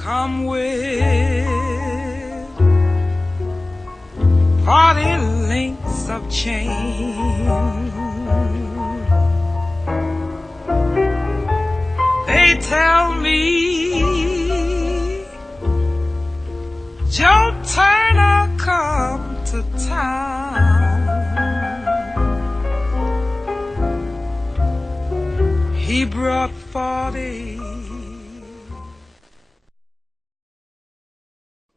come with party links of chain. They tell me Joe Turner come to town. He brought 40.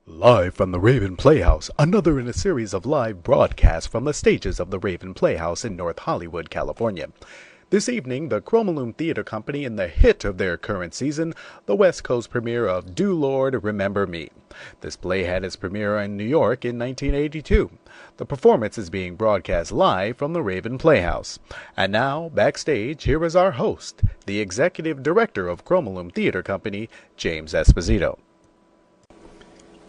Live from the Raven Playhouse, another in a series of live broadcasts from the stages of the Raven Playhouse in North Hollywood, California. This evening, the Chromolume Theater Company in the hit of their current season, the West Coast premiere of Do Lord, Remember Me. This play had its premiere in New York in 1982. The performance is being broadcast live from the Raven Playhouse. And now, backstage, here is our host, the Executive Director of Chromolume Theater Company, James Esposito.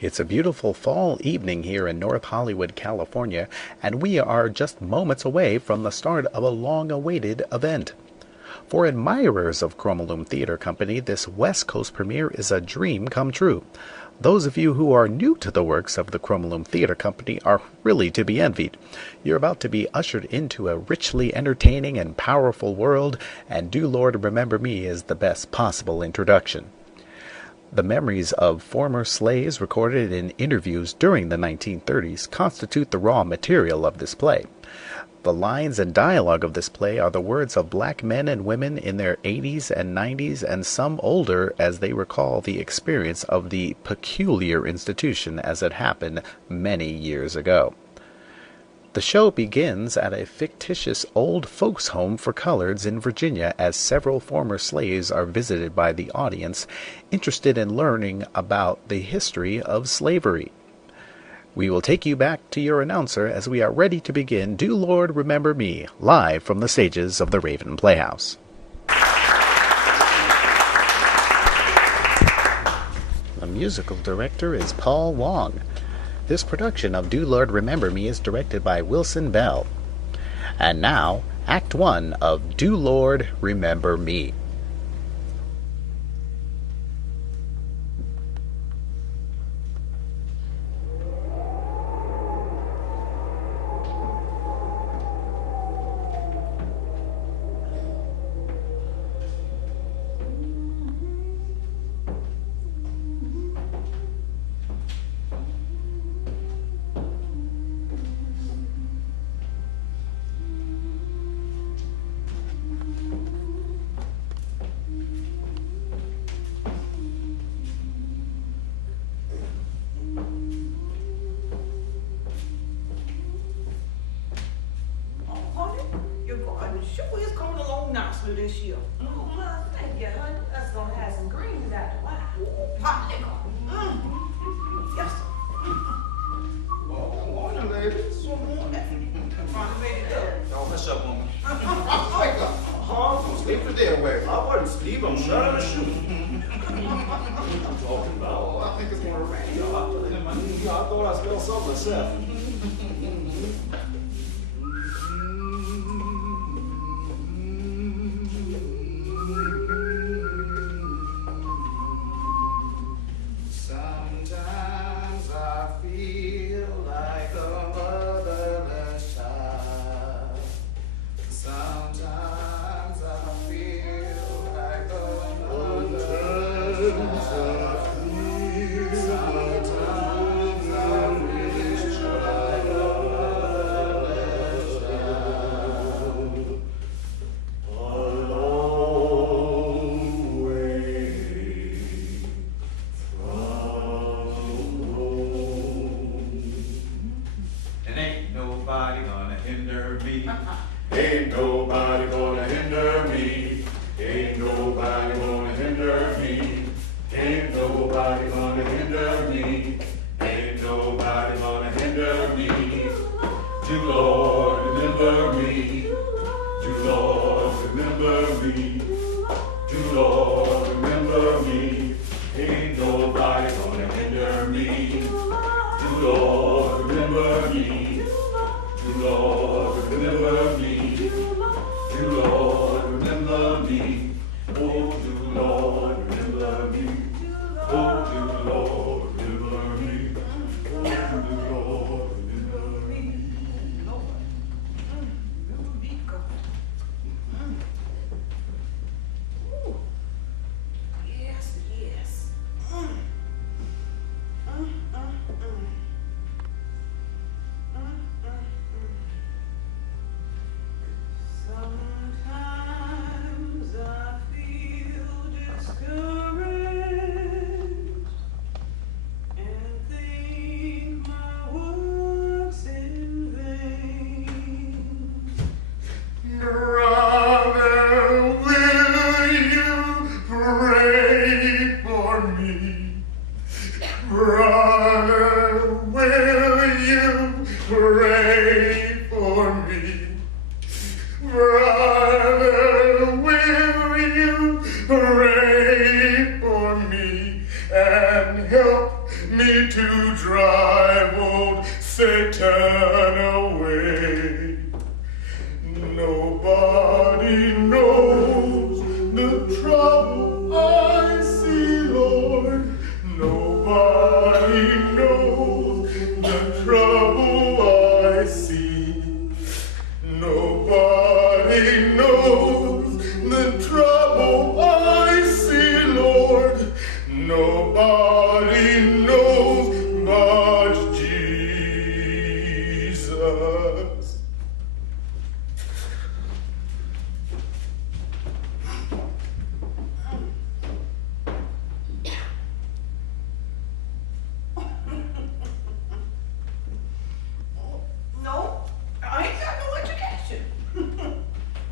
It's a beautiful fall evening here in North Hollywood, California, and we are just moments away from the start of a long-awaited event. For admirers of Chromolume Theater Company, this West Coast premiere is a dream come true. Those of you who are new to the works of the Chromolume Theater Company are really to be envied. You're about to be ushered into a richly entertaining and powerful world, and Do Lord Remember Me is the best possible introduction. The memories of former slaves recorded in interviews during the 1930s constitute the raw material of this play. The lines and dialogue of this play are the words of black men and women in their 80s and 90s and some older as they recall the experience of the peculiar institution as it happened many years ago. The show begins at a fictitious old folks' home for coloreds in Virginia as several former slaves are visited by the audience interested in learning about the history of slavery. We will take you back to your announcer as we are ready to begin Do Lord Remember Me, live from the stages of the Raven Playhouse. The musical director is Paul Wong. This production of Do Lord Remember Me is directed by Wilson Bell. And now, Act 1 of Do Lord Remember Me. This year. Oh, well, thank you, honey. That's gonna have some greens out the wine. Hot liquor. Yes, sir. Well, good morning, ladies. Good morning. Finally made it up. Don't hush up, woman. Wake up. Don't sleep the day away. I wasn't sleep, I'm shut in the shoe. What you talking about? Oh, I think it's gonna rain. Yo, I feel it in my knee. I thought I smelled something myself. Sometimes I feel like a motherless child. Sometimes I feel like a motherless child. Sometimes I wish like a motherless child. A long way from home. And ain't nobody gonna hinder me. Ain't nobody gonna hinder me. Ain't nobody gonna hinder me. Ain't nobody and help me to drive old Satan away. Nobody knows the trouble I see, Lord. Nobody knows the trouble I see. Nobody knows the trouble I see, Lord. Nobody knows but Jesus. No, I ain't got no education.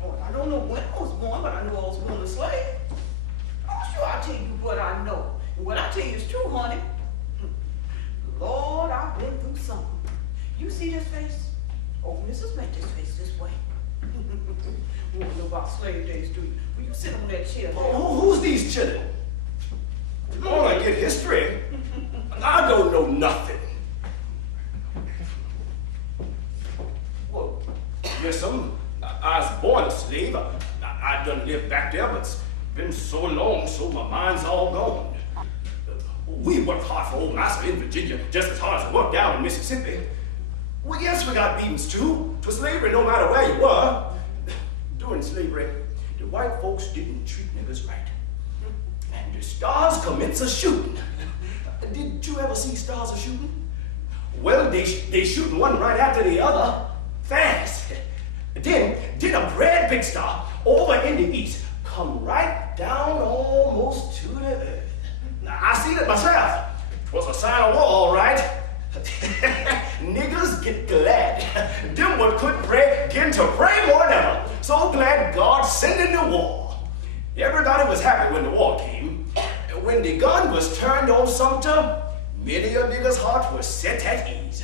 Oh, I don't know when I was born, but I know I was born a slave. Oh, sure, I'll tell you what I know. And what I tell you is true, honey. Lord, I've been through something. You see this face? Oh, Mrs. Make this face this way. You want to know about slave days, do you? Will you sit on that chair there? Oh, who's these children? Oh, I get history. I don't know nothing. Well, yes, I was born a slave. I done lived back there, but it's been so long, so my mind's all gone. We worked hard for old master in Virginia, just as hard as we worked down in Mississippi. Well, yes, we got beatings too. For slavery, no matter where you were. During slavery, the white folks didn't treat niggas right. And the stars commence a shooting. Did you ever see stars a shooting? Well, they shooting one right after the other, fast. Then a great big star over in the east come right down almost to the earth. Now, I seen it myself. It was a sign of war, all right. Niggas get glad. Them what could pray, begin to pray more than ever. So glad God sent in the war. Everybody was happy when the war came. When the gun was turned on Sumter, many a nigga's heart was set at ease.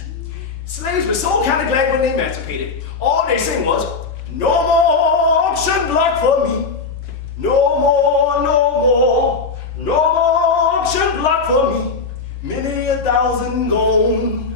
Slaves were so kind of glad when they emancipated. All they sing was, no more auction block for me. No more, no more, no more auction block for me. Many 1,000 gone.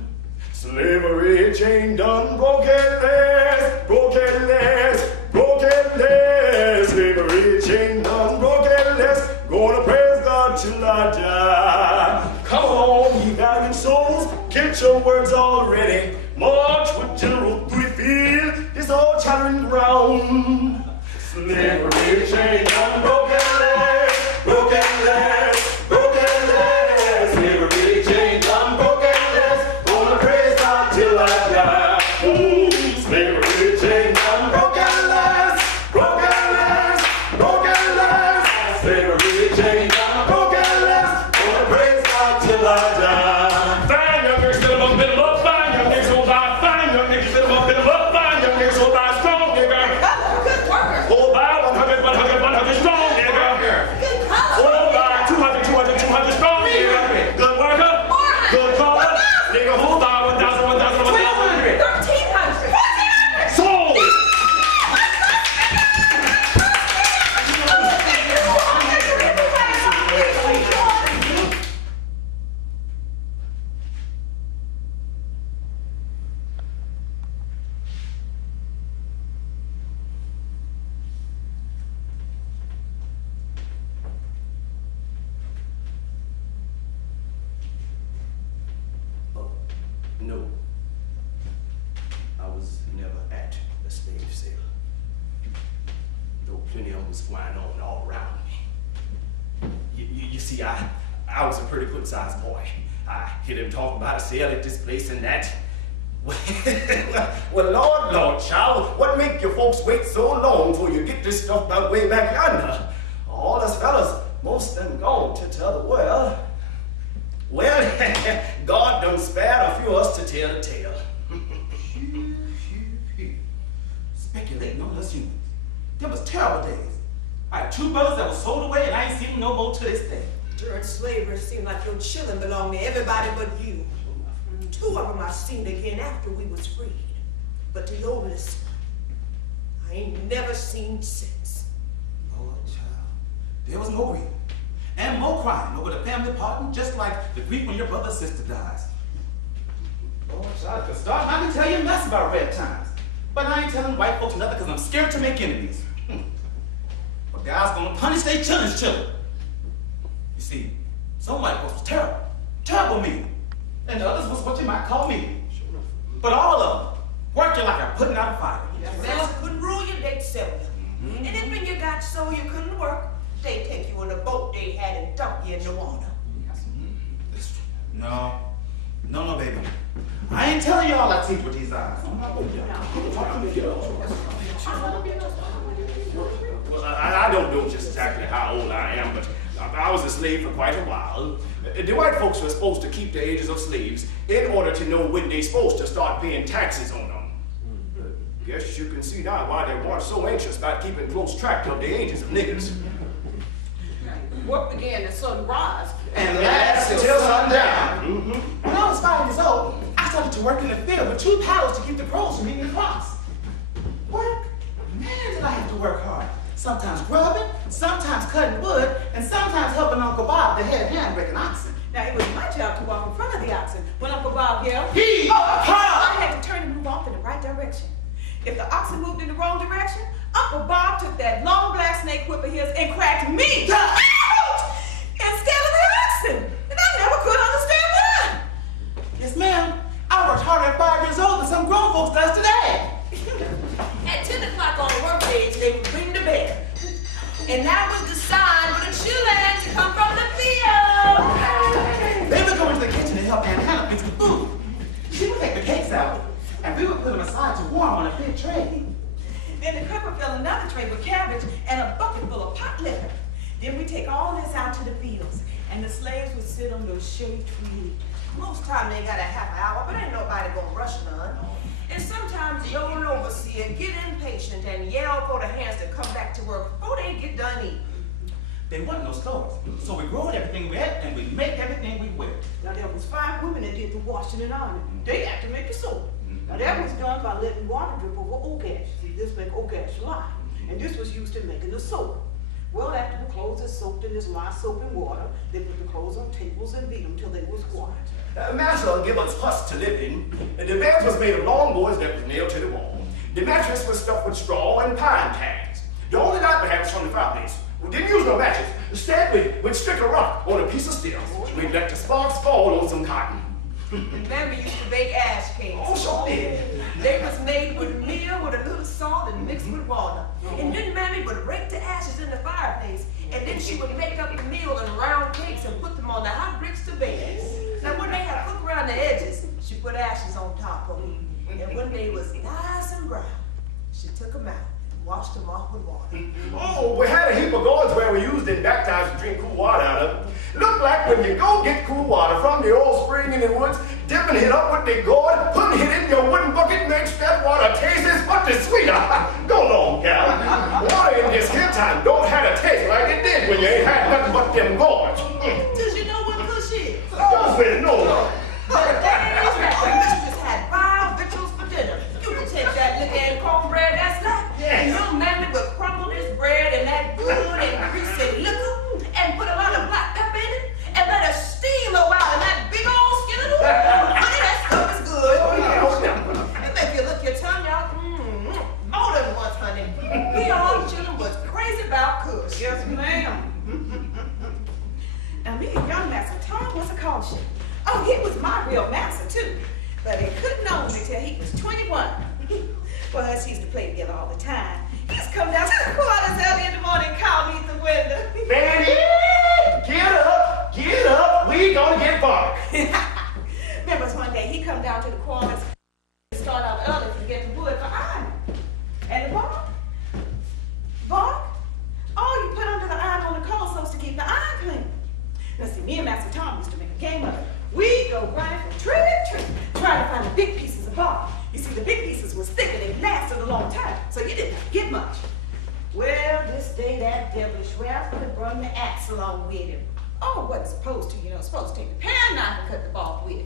Slavery chain done broken legs, broken legs, broken legs. Slavery chain done broken legs. Gonna praise God till I die. Come on, ye valiant souls, get your words all ready. March with General Bluefield, this all chattering ground. Slavery chain done broken legs, broken legs, broken legs. Slavery chain done broken legs. Gonna praise God till I die. Ooh, slavery chain done broken legs, broken legs, broken legs. Slavery chain done broken legs. Gonna praise God till I die. Fine young niggas, bit 'em up, fine young niggas, hold by, fine young niggas, bit 'em up, fine young niggas, hold by, strong nigga. Good worker. Hold by 100, 100, 100 strong nigga. Hold by 200, 200, 200 strong nigga. Good worker. Good caller. Nigga, hold by 1,000, 1,000, 1,000. 1,300. Sold. No, I was never at a slave sale, though plenty of them was going on all around me. You see, I was a pretty good-sized boy. I hear them talk about a sale at this place and that. Well, Lord, child, what make you folks wait so long till you get this stuff about way back yonder? All us fellas, most of them gone to the other world. Well, God done spared a few of us to tell the tale. Speculating on us humans. Them was terrible days. I had 2 brothers that was sold away and I ain't seen them no more to this day. During slavery, it seemed like your children belonged to everybody but you. 2 of them I seen again after we was freed. But the oldest one, I ain't never seen since. Lord, child, there was no reason. And more crying over the family parting, just like the grief when your brother or sister dies. Oh, child, I could start. I can tell you a mess about red times. But I ain't telling white folks nothing because I'm scared to make enemies. But God's gonna punish their children's children. You see, some white folks was terrible. Terrible mean. And the others was what you might call mean. But all of them worked you like a putting out a fire. Your master couldn't rule you, they'd sell you. And then when you got so you couldn't work, they'd take you in a boat they had and dump you in the water. No, baby. I ain't telling you all I teach with these eyes. Well, I don't know just exactly how old I am, but I was a slave for quite a while. The white folks were supposed to keep the ages of slaves in order to know when they're supposed to start paying taxes on them. Guess you can see now why they weren't so anxious about keeping close track of the ages of niggas. Work began at sunrise. And last until sundown. When I was 5 years old, I started to work in the field with 2 paddles to keep the crows from eating the crops. Work? Man, did I have to work hard. Sometimes grubbing, sometimes cutting wood, and sometimes helping Uncle Bob, the head hand, breaking oxen. Now, it was my job to walk in front of the oxen. When Uncle Bob yelled, He I had to turn and move off in the right direction. If the oxen moved in the wrong direction, Uncle Bob took that long black snake whip of his and cracked me out instead of the oxen. And I never could understand why. Yes, ma'am. I worked harder at 5 years old than some grown folks does today. At 10 o'clock on work days, they would ring the bell. And that was the sign for the children to come from the field. They would go into the kitchen and help Aunt Hannah fix the food. She would take the cakes out, and we would put them aside to warm on a big tray. Then the cook would fill another tray with cabbage and a bucket full of pot liquor. Then we take all this out to the fields, and the slaves would sit on those shade trees. Most time they got a half hour, but ain't nobody gonna rush none. And sometimes the old overseer get impatient and yell for the hands to come back to work before they get done eating. There wasn't no stores, so we growed everything we had, and we make everything we wear. Now there was 5 women that did the washing and ironing. They had to make the soap. Now that was done by letting water drip over oak ash. See, this make oak ash lye. And this was used in making the soap. Well, after the clothes are soaked in this lye soap and water, they put the clothes on tables and beat them till they was white. Master gave us huts to live in. The bed was made of long boards that was nailed to the wall. The mattress was stuffed with straw and pine tags. The only light we had was from the fireplace. We didn't use no matches. Instead, we'd stick a rock on a piece of steel. We'd let the sparks fall on some cotton. And then we used to bake ash cakes. Oh, sure did. They was made with meal with a little salt and mixed with water. And then Mammy would rake the ashes in the fireplace. And then she would make up the meal in round cakes and put them on the hot bricks to bake. Now when they had cooked around the edges, she put ashes on top of them. And when they was nice and brown, she took them out and washed them off with water. Oh, we had a heap of gourds where we used in back times to drink cool water out of. Looked like when you go get cool water from the old spring in the woods, dipping it up with the gourd, putting it in your wooden bucket makes that water taste as much as sweeter. Go long, gal. Water in this here time don't have a taste like it did when you ain't had nothing but them gourds. Does you know what kush is? Oh, well, no. But days that the mistress had wild victuals for dinner. You could take that liquor and cornbread that's left, and your mammy would crumble this bread in that good and greasy liquor, and put a lot of black pepper in it, and let it steam a while in that big old skillet. Honey, that stuff is good. It make you lick your tongue out. More than once, honey. We all children was crazy about kush. Yes, ma'am. Now, me and young Master Tom was a caution. Oh, he was my real master, too. But he couldn't own me till he was 21. Well, us used to play together all the time. He used to come down to the quarters early in the morning and call me at the window. Fanny, get up. We gonna get bark. Remember one day he come down to the quarters and start out early to get the wood for iron. And the bark? Oh, you put under the iron on the coal so as to keep the iron clean. Now see, me and Master Tom used to make a game of it. We go running from tree to tree, trying to find the big pieces of bark. You see, the big pieces was thick and they lasted a long time, so you didn't get much. Well, this day that devilish rascal had brought the axe along with him. Oh, wasn't supposed to, supposed to take the pan knife and cut the bark with it.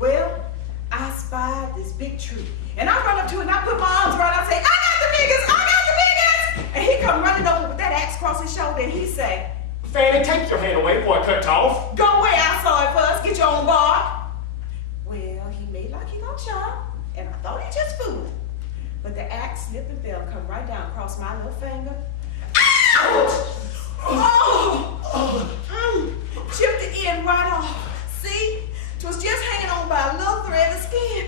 Well, I spied this big tree, and I run up to it and I put my arms around it. I say, I got the biggest! And he come running over with that axe across his shoulder and he say, Fanny, take your hand away before I cut it off. Go away, I saw it first. Get your own bark. Well, he made like he gonna chop, and I thought he just fooling. But the axe slipped and fell, come right down across my little finger. Ouch! Oh! Chipped the end right off. See? It was just hanging on by a little thread of skin.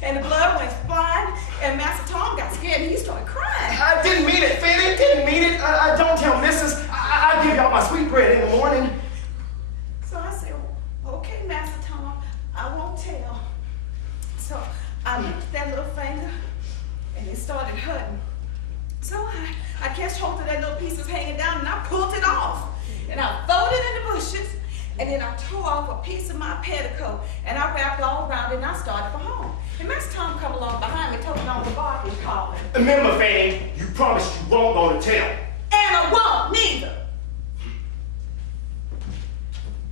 And the blood went flying, and Master Tom got scared, and he started crying. I didn't mean it, Fanny. Didn't mean it. I don't tell Mrs. I'll give y'all my sweet bread in the morning. So I said, okay, Master Tom, I won't tell. So I looked at that little finger, and it started hurting. So I catched hold of that little piece that's hanging down, and I pulled it off. And I throwed it in the bushes, and then I tore off a piece of my petticoat, and I wrapped it all around it, and I started for home. And Master Tom come along behind me, tugging on the bark and calling. Remember, Fanny, you promised you won't go to tell. And I won't, neither.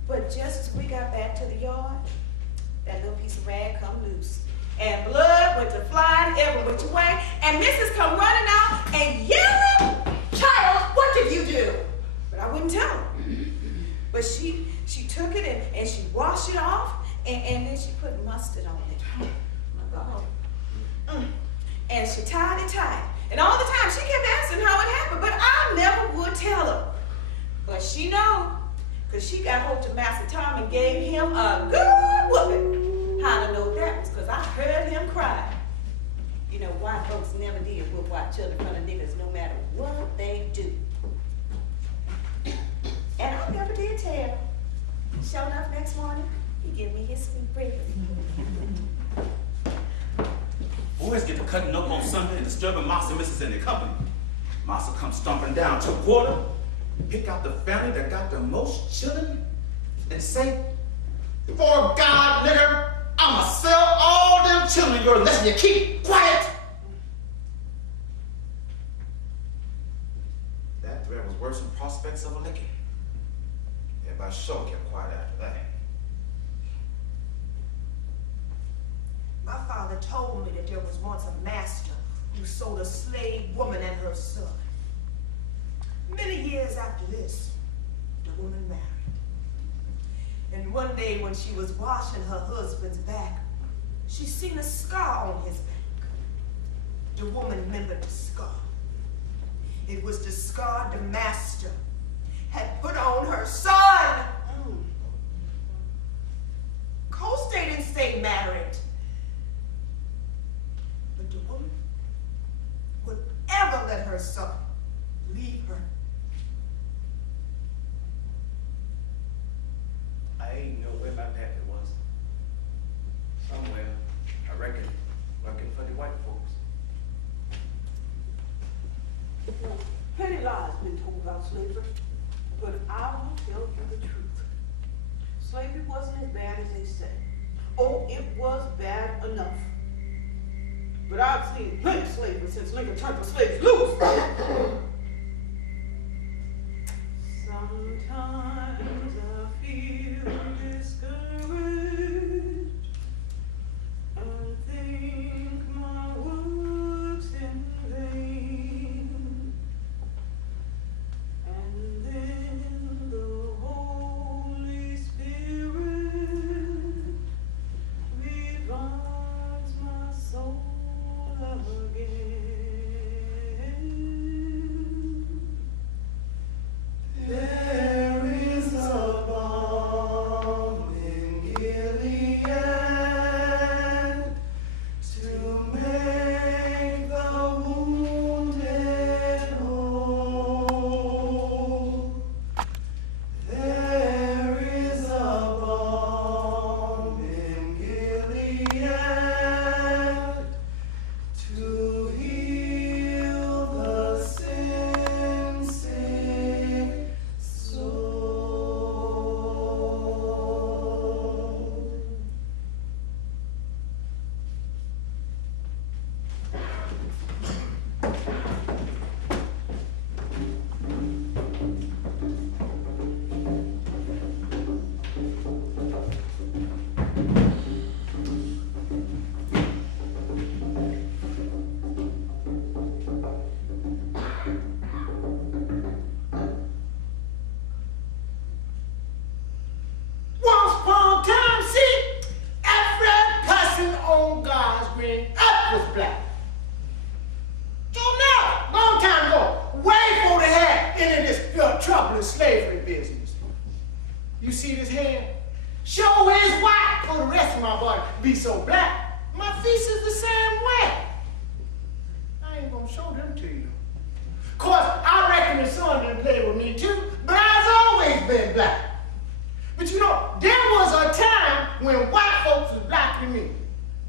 But just as we got back to the yard, that little piece of rag come loose. And blood went to flying every which way, and Mrs. come running out and yelling, "Child, what did you do?" But I wouldn't tell her. But she took it and she washed it off, and then she put mustard on it. Oh, my God. And she tied it tight. And all the time she kept asking how it happened, but I never would tell her. But she know, because she got hold to Master Tom and gave him a good whooping. How to know that was because I heard him cry. You know, white folks never did whoop white children in front of niggas no matter what they do. And I never did tell. Sure enough, next morning, he gave me his sweet breakfast. Boys get to cutting up on Sunday and disturbing Master and Mrs. in their company. Master comes stomping down to a quarter, pick out the family that got the most children, and say, "For God, nigger, I'ma sell all them children you're letting you keep quiet." That threat was worse than prospects of a licking. Everybody sure kept quiet after that. My father told me that there was once a master who sold a slave woman and her son. Many years after this, the woman married. And one day when she was washing her husband's back, she seen a scar on his back. The woman remembered the scar. It was the scar the master had put on her son. Course they didn't stay married. But the woman would ever let her son leave her. I ain't know where my pappy was. Somewhere, I reckon, working for the white folks. Plenty lies been told about slavery, but I will tell you the truth. Slavery wasn't as bad as they say. Oh, it was bad enough. But I've seen plenty of slavery since Lincoln turned the slaves loose. Sometimes I feel discouraged and think my work's in vain. And then the Holy Spirit revives my soul again. There is a trouble in slavery business. You see this hand? Sure is white for the rest of my body be so black. My feet is the same way. I ain't gonna show them to you. Of course, I reckon the sun didn't play with me too, but I've always been black. But you know, there was a time when white folks was blacker than me.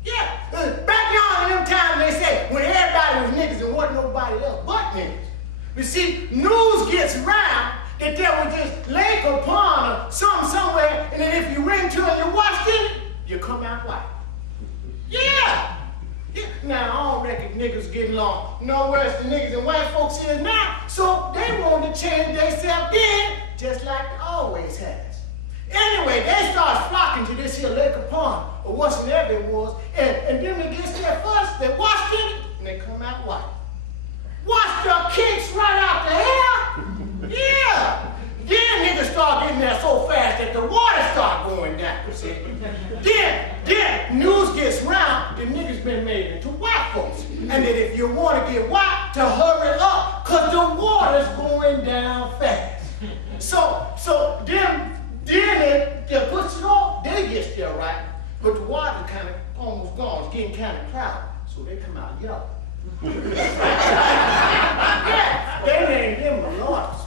Yeah, back down in them times they say when everybody was niggas and wasn't nobody else but niggas. But see, news gets around that there was this lake or pond or something somewhere, and then if you ran to it and you washed in it, you come out white. Yeah. Now, I don't reckon niggas getting along no worse than niggas and white folks is now, so they wanted to change themselves then, just like they always has. Anyway, they start flocking to this here lake or pond, or whatsoever it was, and then they gets there first, they washed in it, and they come out white. Wash the kicks right out the hair? Yeah. Then niggas start getting there so fast that the water start going down. Then news gets round that niggas been made into white folks. And that if you want to get white, to hurry up, because the water's going down fast. So then they push it off, they get still right, but the water kind of almost gone, it's getting kind of cloudy, so they come out yellow. Yeah, they named them Malorts.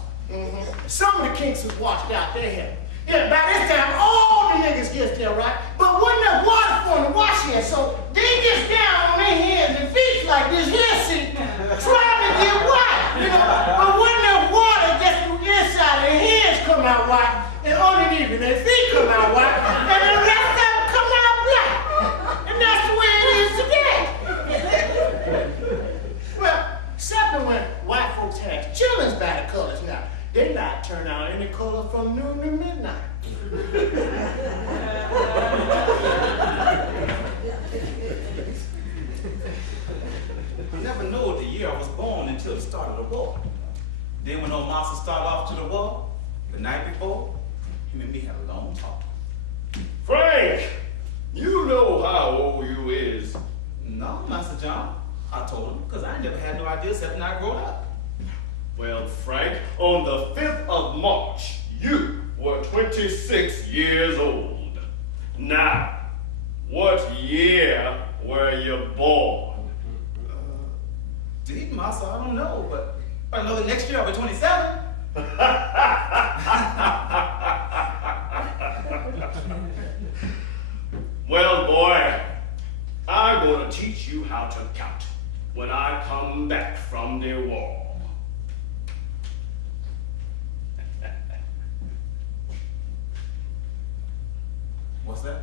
Some of the kinks was washed out their hair. Yeah, by this time, all the niggas gets there, right? But wasn't enough water for them to wash here, so they gets down on their hands and feet like this here, see, trying to get white, you know? But wasn't enough water gets through the inside, their hands come out white, and underneath it, their feet come out white, and the rest of them come out black. And that's the way it is today. Well, except when white folks had chillings by the colors now. They not turn out any color from noon to midnight. I never knew the year I was born until the start of the war. Then when old monster started off to the war, the night before, him and me had a long talk. Frank, you know how old you is. No, Master John, I told him, because I never had no idea except when I grew up. Well, Frank, on the 5th of March, you were 26 years old. Now, what year were you born? Deep, Master, I don't know, but I know the next year I'll be 27. Well, boy, I'm going to teach you how to count when I come back from the war. What's that?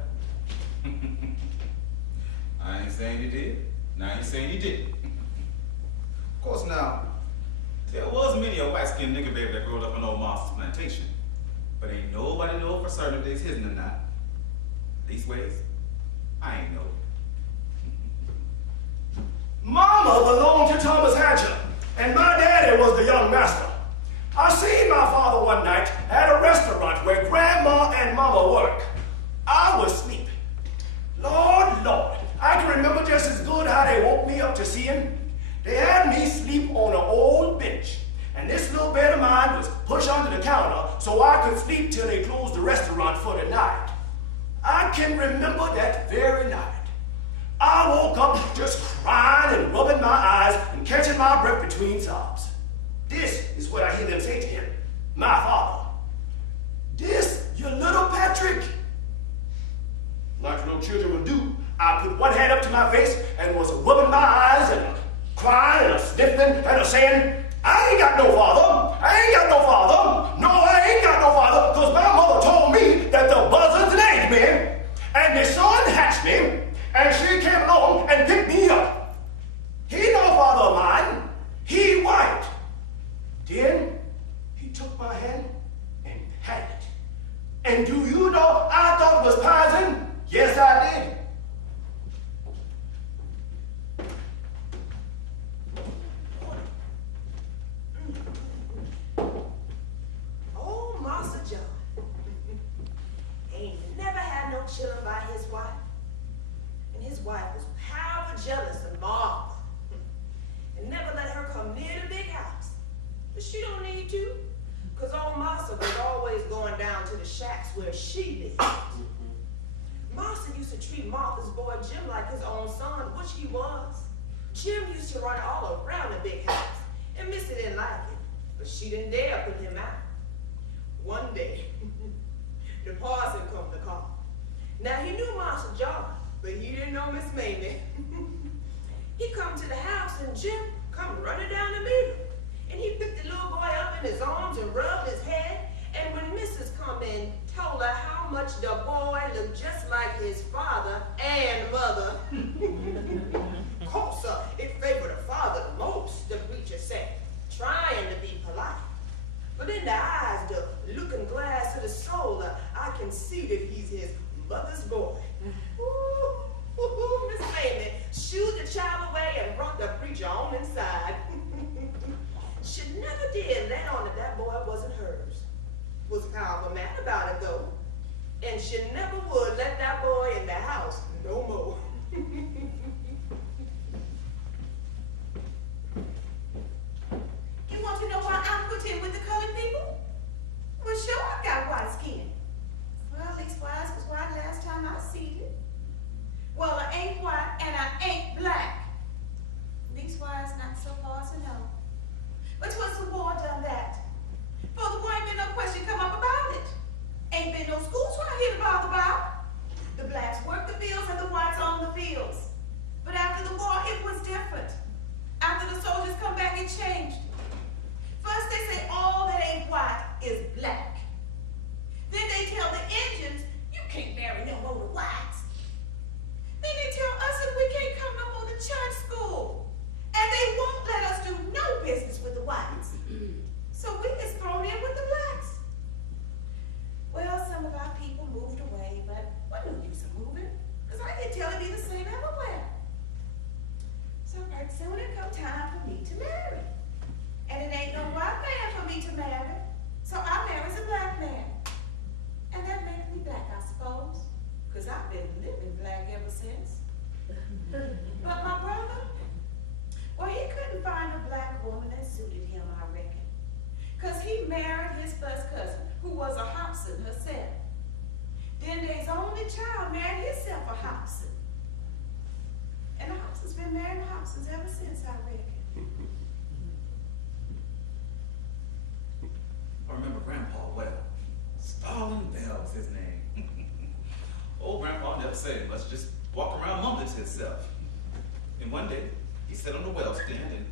I ain't saying you did, and I ain't saying you didn't. Of course now, there was many a white-skinned nigger baby that growed up on old monster's plantation, but ain't nobody know for certain if they's his or not. These ways, I ain't know. Mama belonged to Thomas Hatcher, and my daddy was the young master. I seen my father one night at a restaurant where Grandma and Mama work. I was sleeping. Lord, Lord, I can remember just as good how they woke me up to see him. They had me sleep on an old bench, and this little bed of mine was pushed under the counter so I could sleep till they closed the restaurant for the night. I can remember that very night. I woke up just crying and rubbing my eyes and catching my breath between sobs. This is what I hear them say to him, my father. This, your little Patrick? Like little children would do, I put one hand up to my face and was rubbing my eyes and crying and sniffling and saying, I ain't got no father. I ain't got no father. No, I ain't got no father, because my mother told me that the buzzards named me, and the son hatched me, and she came along and picked me up. He no father of mine. He white. Then he took my hand and had it. And do you know I thought it was poison? Yes, I did. Oh, Master John. Ain't never had no children by his wife. And his wife was power jealous and marvelous. And never let her come near the big house. But she don't need to. because old Massa was always going down to the shacks where she lived. Massa used to treat Martha's boy Jim like his own son, which he was. Jim used to run all around the big house, and Missy didn't like it, but she didn't dare put him out. One day, the parson come to call. Now, he knew Martha's job, but he didn't know Miss Mamie. He come to the house, and Jim come running down to meet him. And he picked the little boy up in his arms and rubbed his head. And when Mrs. come in, told her how much the boy looked just like his father and mother. Of course, it favored the father most, the preacher said, trying to be polite. But in the eyes, the looking glass of the soul, I can see that he's his mother's boy. Ooh, Miss Mamie shooed the child away and brought the preacher on inside. She never did let on that boy wasn't hers. Was powerful mad about it though. And she never would let that boy in the house no more. You want to know why I put in with the colored people? Well, sure, I got white skin. Well, at least Wise was white last time I seen it. Well, I ain't white and I ain't black. Leastwise, not so far as I know. But 'twas the war done that. For the boy ain't been no question come up about it. Ain't been no schools right here to bother about. The blacks worked the fields and the whites on the fields. But after the war, it was different. After the soldiers come back, it changed. First, they say all that ain't white is black. Then they tell the Indians, you can't marry no more the whites. Then they tell us that we can't come no more to church school. And they won't let us do no business with the whites. So we get thrown in with the blacks. Well, some of our people moved away, but what no use of moving? Because I can tell it be the same everywhere. So pretty soon it come time for me to marry. And it ain't no white man for me to marry. So I marries a black man. And that makes me black, I suppose. Because I've been living black ever since. But my brother, well, he couldn't find a black woman that suited him, I reckon. Because he married his first cousin, who was a Hobson herself. Then his only child married himself a Hobson. And the Hobson's been married to Hobsons ever since, I reckon. I remember Grandpa well. Starling Bell was his name. Old Grandpa never said much, just walked around mumbling to himself. And one day, he sat on the well stand and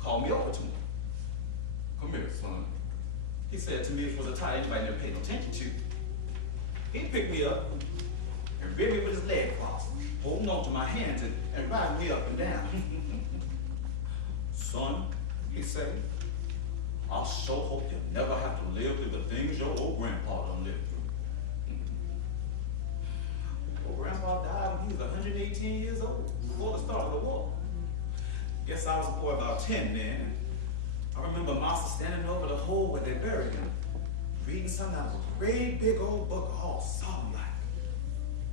called me over to him. Come here, son. He said to me it was a tie anybody never paid no attention to. He picked me up and reared me with his leg crossed, holding on to my hands and riding me up and down. Son, he said, I sure hope you never have to live through the things your old grandpa done lived through. Old grandpa died when he was 118 years old, before the start of the war. Guess I was a boy about 10 then. I remember Massa standing over the hole where they buried him, reading something out of a great big old book all solemn-like.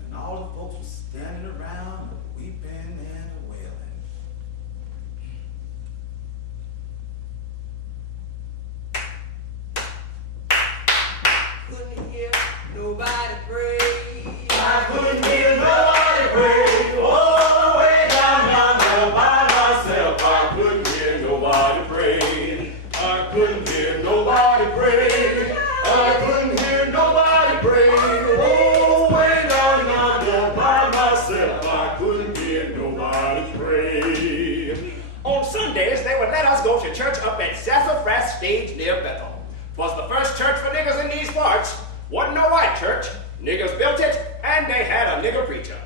And all the folks were standing around weeping and wailing. Couldn't hear nobody pray. I couldn't hear nobody pray. Oh, way down yonder by myself. I couldn't hear nobody pray. I couldn't hear nobody pray. I couldn't hear nobody pray. Oh, way down yonder by myself. I couldn't hear nobody pray. On Sundays, they would let us go to church up at Sassafras Stage near Bethel. 'Twas the first church for niggers in these parts. Wasn't no white church. Niggers built it, and they had a nigger preacher.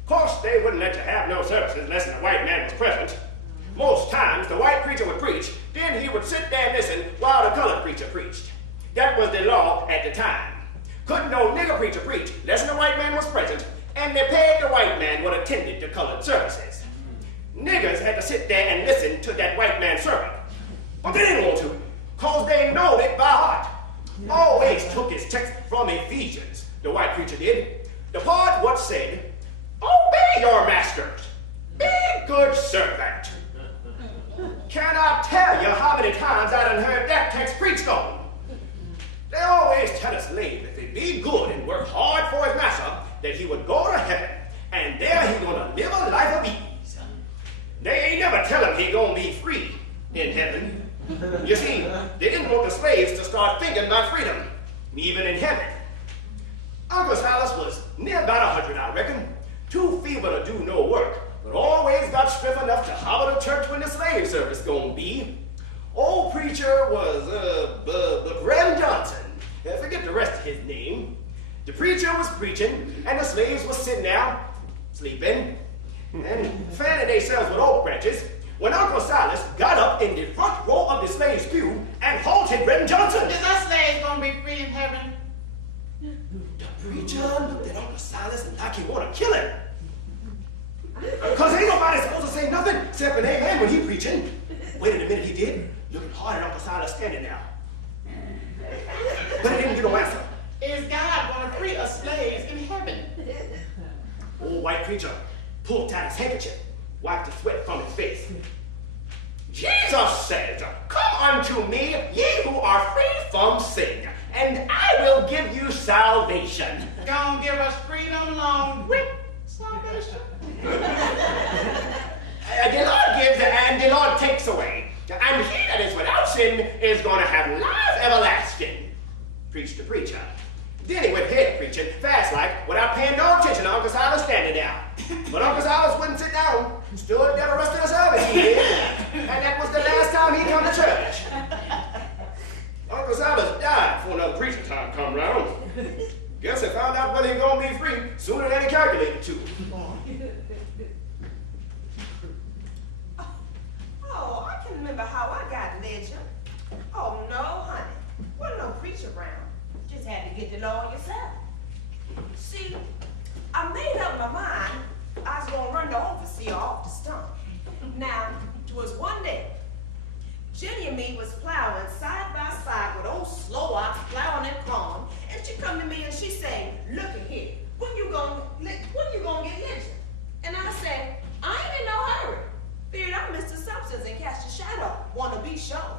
Of course, they wouldn't let you have no services unless the white man was present. Most times, the white preacher would preach, then he would sit there and listen while the colored preacher preached. That was the law at the time. Couldn't no nigger preacher preach unless the white man was present, and they paid the white man what attended the colored services. Niggers had to sit there and listen to that white man's sermon. But they didn't want to, because they knowed it by heart. Always took his text from Ephesians, the white preacher did. The part what said, obey your masters, be good servant. Can I tell you how many times I done heard that text preached on? always tell a slave if he be good and work hard for his master, that he would go to heaven, and there he gonna live a life of ease. They ain't never tell him he gonna be free in heaven. You see, they didn't want the slaves to start thinking about freedom, even in heaven. Uncle Silas was near about 100, I reckon, too feeble to do no work, but always got strength enough to hobble to church when the slave service gonna be. Old preacher was, Reverend Johnson. Forget the rest of his name. The preacher was preaching, and the slaves was sitting there, sleeping, and fanning themselves with oak branches, when Uncle Silas got up in the front row of the slave's pew and halted Reverend Johnson. Is our slaves gonna be free in heaven? The preacher looked at Uncle Silas like he wanted to kill him. Because ain't nobody supposed to say nothing except an amen when he preaching. Waited a minute, he did, looking hard at Uncle Silas standing there. But he didn't get no answer. Is God gonna free us slaves in heaven? Old white preacher pulled out his handkerchief, wiped the sweat from his face. Jesus says, "Come unto me, ye who are free from sin, and I will give you salvation." Gonna give us freedom along with salvation? The Lord gives and the Lord takes away. And he that is without sin is going to have life everlasting. Preached the preacher. Then he went ahead preaching, fast like, without paying no attention to Uncle Silas standing there. But Uncle Silas wouldn't sit down. Stood there the rest of the service, he did. And that was the last time he come to church. Uncle Silas died before another preacher time come round. Guess he found out whether he gonna be free sooner than he calculated to. Oh, I can remember how I got legend. Oh, no, honey. Wasn't no preacher around. Just had to get the law yourself. See, I made up my mind I was going to run the overseer off the stump. Now, it was one day. Jenny and me was plowing side by side with old slow ox plowing and corn, and she come to me and she say, "Look at here, when you gonna get legend?" And I said, "I ain't in no hurry. Feared I missed the substance and cast a shadow. Wanna be sure."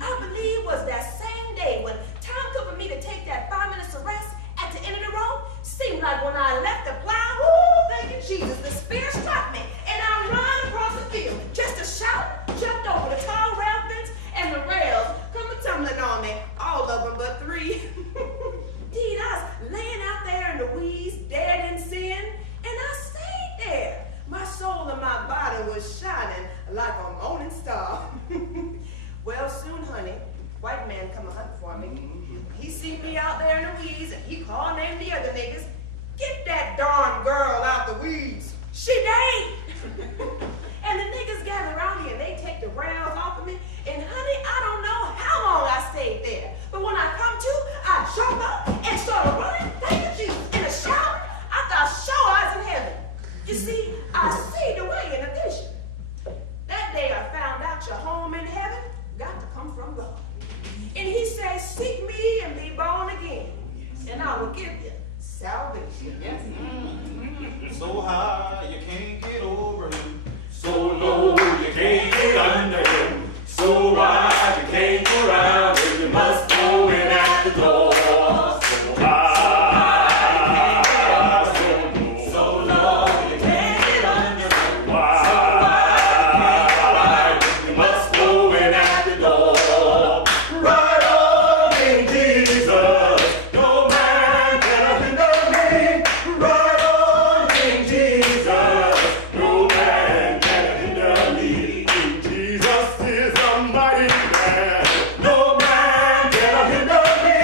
I believe it was that same day when time took for me to take that 5 minutes of rest at the end of the road. Seemed like when I left the plow, woo, thank you Jesus, the spirit struck me, and I ran across the field just to shout, jumped over the tall rail fence, and the rails come tumbling on me, all of them but 3. Indeed, I was laying out there in the weeds, dead in sin, and I stayed there. My soul and my body was shining like a morning star. Well, soon, honey, white man come a hunt for me. He seen me out there in the weeds, and he called named the other niggas. "Get that darn girl out the weeds. She dead." And the niggas gather around me, and they take the rails off of me. And honey, I don't know how long I stayed there. But when I come to, I jump up and started running. Thank you, Jesus. In a shower, I thought sure I was in heaven. You see, I see the way in a vision. That day I found out your home in heaven got to come from God. And he says, "Seek me and be born again, and I will give you salvation." Yes. So high you can't get over him. So low you can't get under him. So wide you can't go round him. You must go in at the door. So high, so low you can't get under him. So wide you must go in at the door. Right on in Jesus, no man can hinder me. Right on in Jesus, no man can hinder me. Jesus is a mighty man. No man can hinder me.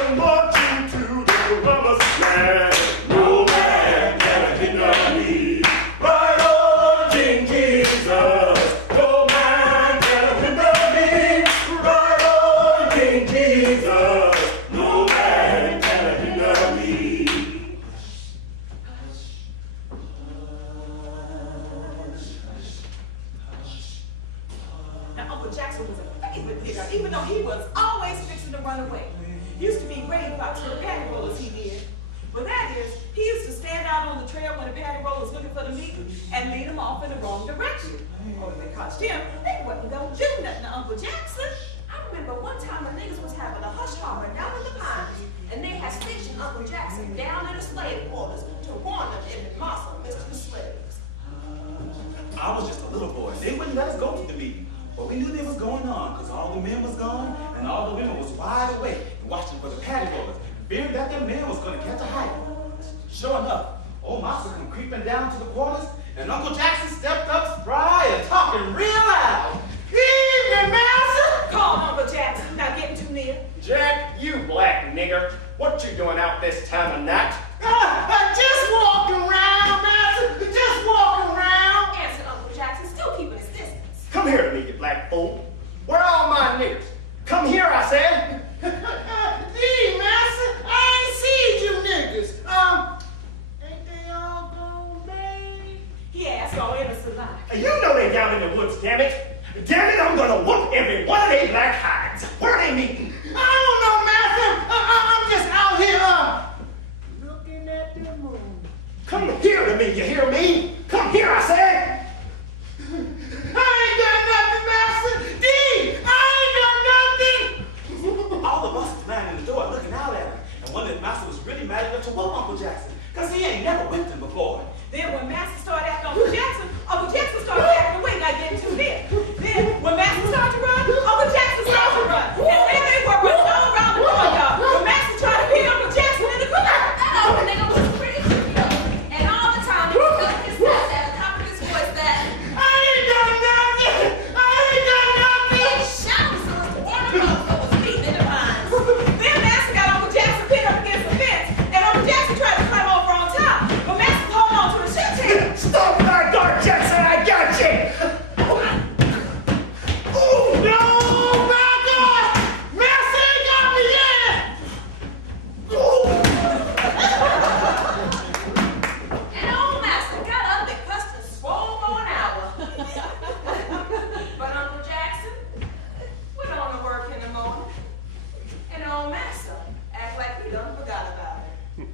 I'm marching to the promised land. No man can hinder me. Right on in Jesus, no man can hinder me. Right on in Jesus, no man can hinder me. Now, Uncle Jackson was a favorite nigga, even though he was always fixing to run away. Used to be brave fox for the paddy rollers he did. But that is, he used to stand out on the trail when the paddy rollers looking for the meat and lead them off in the wrong direction. Or if they caught him, they wasn't gonna do nothing to Uncle Jackson. I remember one time the niggas was having a hush all the men was gone, and all the women was wide awake and watching for the patty boys, fearing that their man was going to catch a hike. Sure enough, old Master come creeping down to the quarters, and Uncle Jackson stepped up spry and talking real loud. Evening, Master! Call Uncle Jackson, not getting too near. Jack, you black nigger, what you doing out this time of night? Just walking around, Master. Just walking around. Answer Uncle Jackson, still keeping his distance. Come here to me, you black fool. Where are all my niggers? Come here, I said. Gee, Master, I ain't seen you niggas. Ain't they all gone, babe? He asked all innocent like. You know they down in the woods, damn it. Damn it, I'm gonna whoop every one of they black hides. Where they meeting? I don't know, Master. I'm just out here, looking at the moon. Come here to me, you hear me? Come here, I said. I ain't got nothing, Master. D, I ain't got nothing. All of us was man in the door looking out at him, and one of the Master was really mad enough to whoop Uncle Jackson, because he ain't never whipped him before. Then when Master started after Uncle Jackson started backing away, not getting too near. Then when Master started to run, Uncle Jackson started to run. And there they were running all around the courtyard. When Master tried to hit Uncle Jackson in the corner. That old nigga was pretty tricky though. And all the time he was telling his dad at the top of his voice that I ain't got nothing. I ain't got nothing. he shouted so as to warn the folks that was feeding in the pines. Then Master got Uncle Jackson pinned up against the fence. And Uncle Jackson tried to climb over on top. But Master held on to the shit tail. Stop my guard, Jackson, I got you. Oh, no, back up. Master ain't got me yet. And old Master got up and cussed and swore for an hour. But Uncle Jackson went on to work in the morning. And old Master act like he done forgot about it.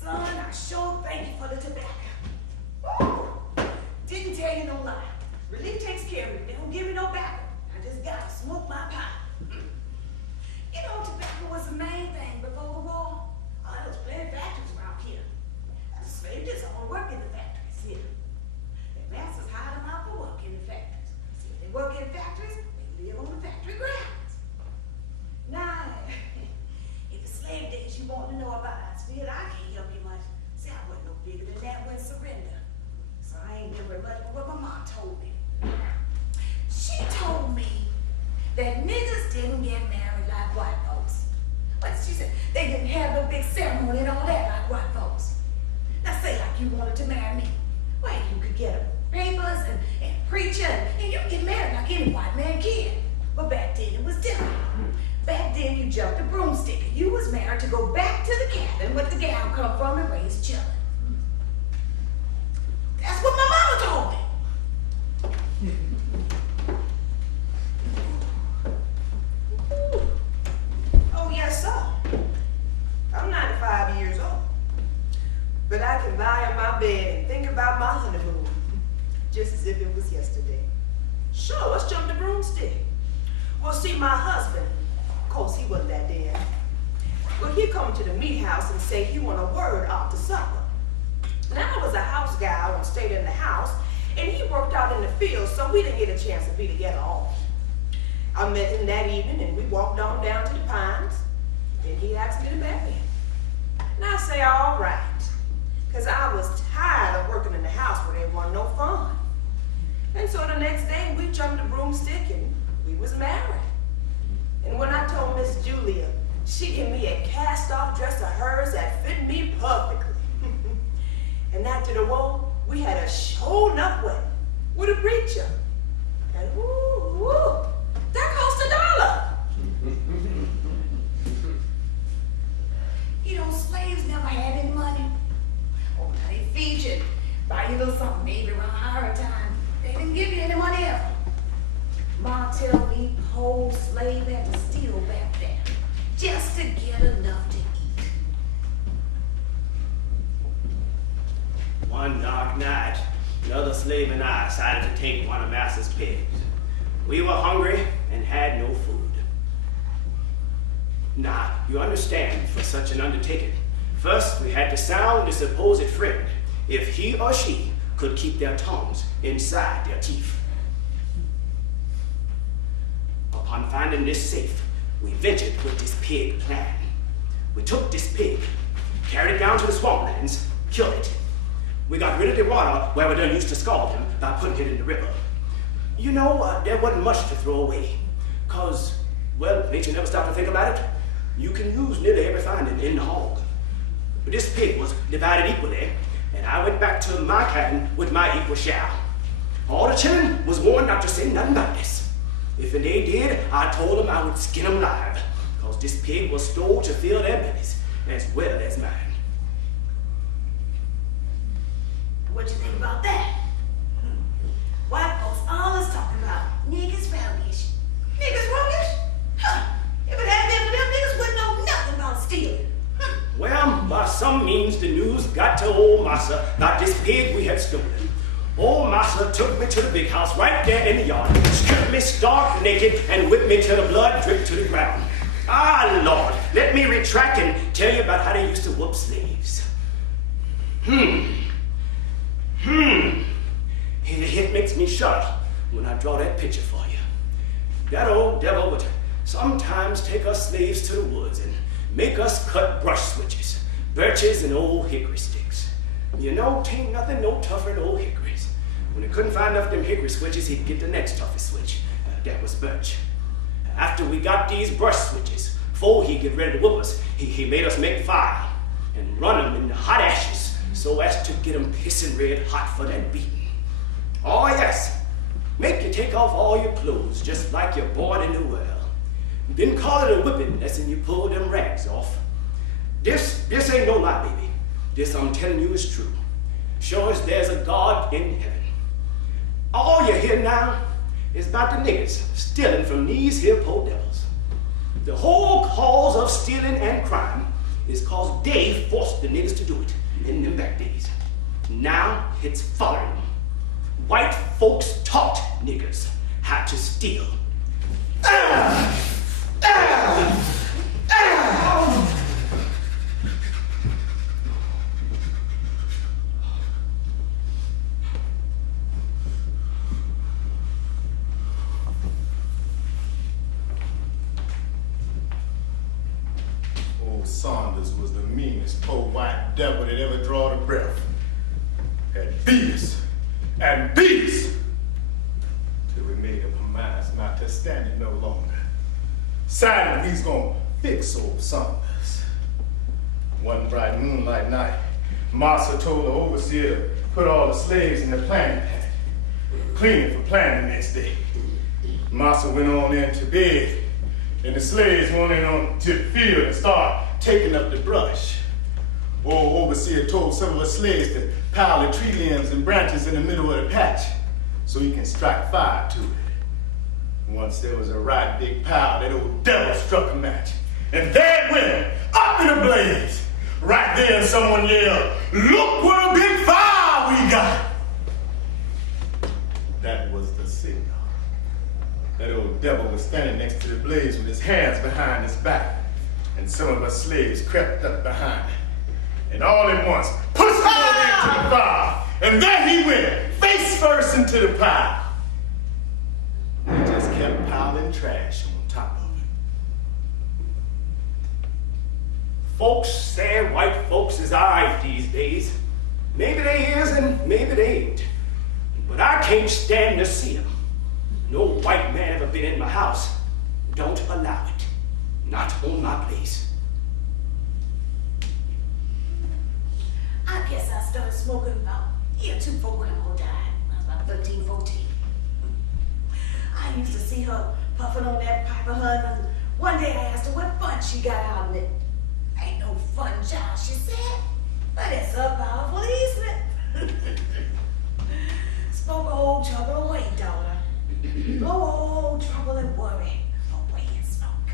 Son, I sure thank you for the tobacco. Woo! Didn't tell you no lie. Relief takes care of me. They don't give me no back. I just gotta smoke my pipe. You know, tobacco was the main thing before the war. Oh, there was plenty of factories around here. The slaves just all work in the factories here. Their masters hired them out for work in the factories. See, if they work in factories, they live on the factory grounds. Now, if the slave days you want to know about, I can't help you much. See, I wasn't no bigger than that when surrender. So I ain't never much but what my mom told me. She told me that niggas didn't get married like white folks. But she said they didn't have no big ceremony and all that like white folks. Now say like you wanted to marry me. Well, you could get papers and preacher and you could get married like any white man can. But back then it was different. Back then you jumped a broomstick and you was married to go back to the cabin where the gal come from and raise children. That's what my mama told me. Oh yes, sir. I'm 95 years old. But I can lie in my bed and think about my honeymoon just as if it was yesterday. Sure, let's jump the broomstick. Well, see, my husband, of course, he wasn't that dead. Well, he come to the meat house and say he want a word after supper. Now I was a house guy and stayed in the house, and he worked out in the field, so we didn't get a chance to be together all. I met him that evening, and we walked on down to the pines. Then he asked me to marry him. And I say, all right, because I was tired of working in the house where there wasn't no fun. And so the next day, we jumped the broomstick, and we was married. And when I told Miss Julia, she gave me a cast-off dress of hers that fit me perfectly. And after the war, we had a show enough wedding with a preacher. And ooh, that cost $1. You know, slaves never had any money. Oh, now they feed you, buy you a little something maybe around hard time. They didn't give you any money ever. Ma tell me whole slave had to steal back then. just to get enough to eat. One dark night, another slave and I decided to take one of Master's pigs. We were hungry and had no food. Now, you understand, for such an undertaking, first we had to sound the supposed friend if he or she could keep their tongues inside their teeth. Upon finding this safe, we ventured with this pig plan. We took this pig, carried it down to the swamplands, killed it. We got rid of the water where we done used to scald him by putting it in the river. You know, there wasn't much to throw away, cause, well, ain't you never stopped to think about it? You can use nearly every finding in the hog. But this pig was divided equally, and I went back to my cabin with my equal share. All the children was warned not to say nothing about this. If they did, I told them I would skin them alive, cause this pig was stole to fill their bellies, as well as mine. What you think about that? White folks always talking about niggas roundish. Niggas roundish? Huh. If it hadn't been for them, niggas wouldn't know nothing about stealing. Well, by some means, the news got to old Massa about this pig we had stolen. Old Massa took me to the big house right there in the yard, stripped me stark naked, and whipped me till the blood dripped to the ground. Ah, Lord, let me retract and tell you about how they used to whoop slaves. It makes me shudder when I draw that picture for you. That old devil would sometimes take us slaves to the woods and make us cut brush switches, birches and old hickory sticks. You know, tain't nothing no tougher than old hickories. When he couldn't find enough of them hickory switches, he'd get the next toughest switch. That was birch. After we got these brush switches, before he'd get ready to whoop us, he made us make fire and run them in the hot ashes so as to get them pissing red hot for that beating. Oh yes, make you take off all your clothes just like you're born in the world. Then call it a whipping, that's when you pull them rags off. This ain't no lie, baby. This I'm telling you is true. Sure as there's a God in heaven. All you hear now is about the niggas stealing from these here poor devils. The whole cause of stealing and crime is cause they forced the niggas to do it in them back days. Now it's following them. White folks taught niggas how to steal. Old Saunders was the meanest poor white devil that ever drawed a breath. Had beat us and beat us till we made up our minds not to stand it no longer. Decided he's gonna fix old Saunders. One bright moonlight night, Massa told the overseer to put all the slaves in the planting pad, cleaning for planting the next day. Massa went on into bed, and the slaves went in on to the field and started taking up the brush. Old overseer told some of the slaves to pile the tree limbs and branches in the middle of the patch so he can strike fire to it. Once there was a right big pile, that old devil struck a match. And there it went, up in a blaze. Right there, someone yelled, "Look what a big fire we got!" That was the signal. That old devil was standing next to the blaze with his hands behind his back. And some of us slaves crept up behind him. And all at once, pushed him over into the fire. And there he went, face first into the pile. They just kept piling trash on top of it. Folks say white folks is all right these days. Maybe they is and maybe they ain't. But I can't stand to see them. No white man ever been in my house. Don't allow it. Not on my place. I guess I started smoking about a year or two before Grandma died. I was about 13, 14. I used to see her puffing on that pipe of hers, and one day I asked her what fun she got out of it. Ain't no fun, child, she said, but it's a powerful easement. Smoke old trouble away, daughter. Blow old trouble and worry away in smoke.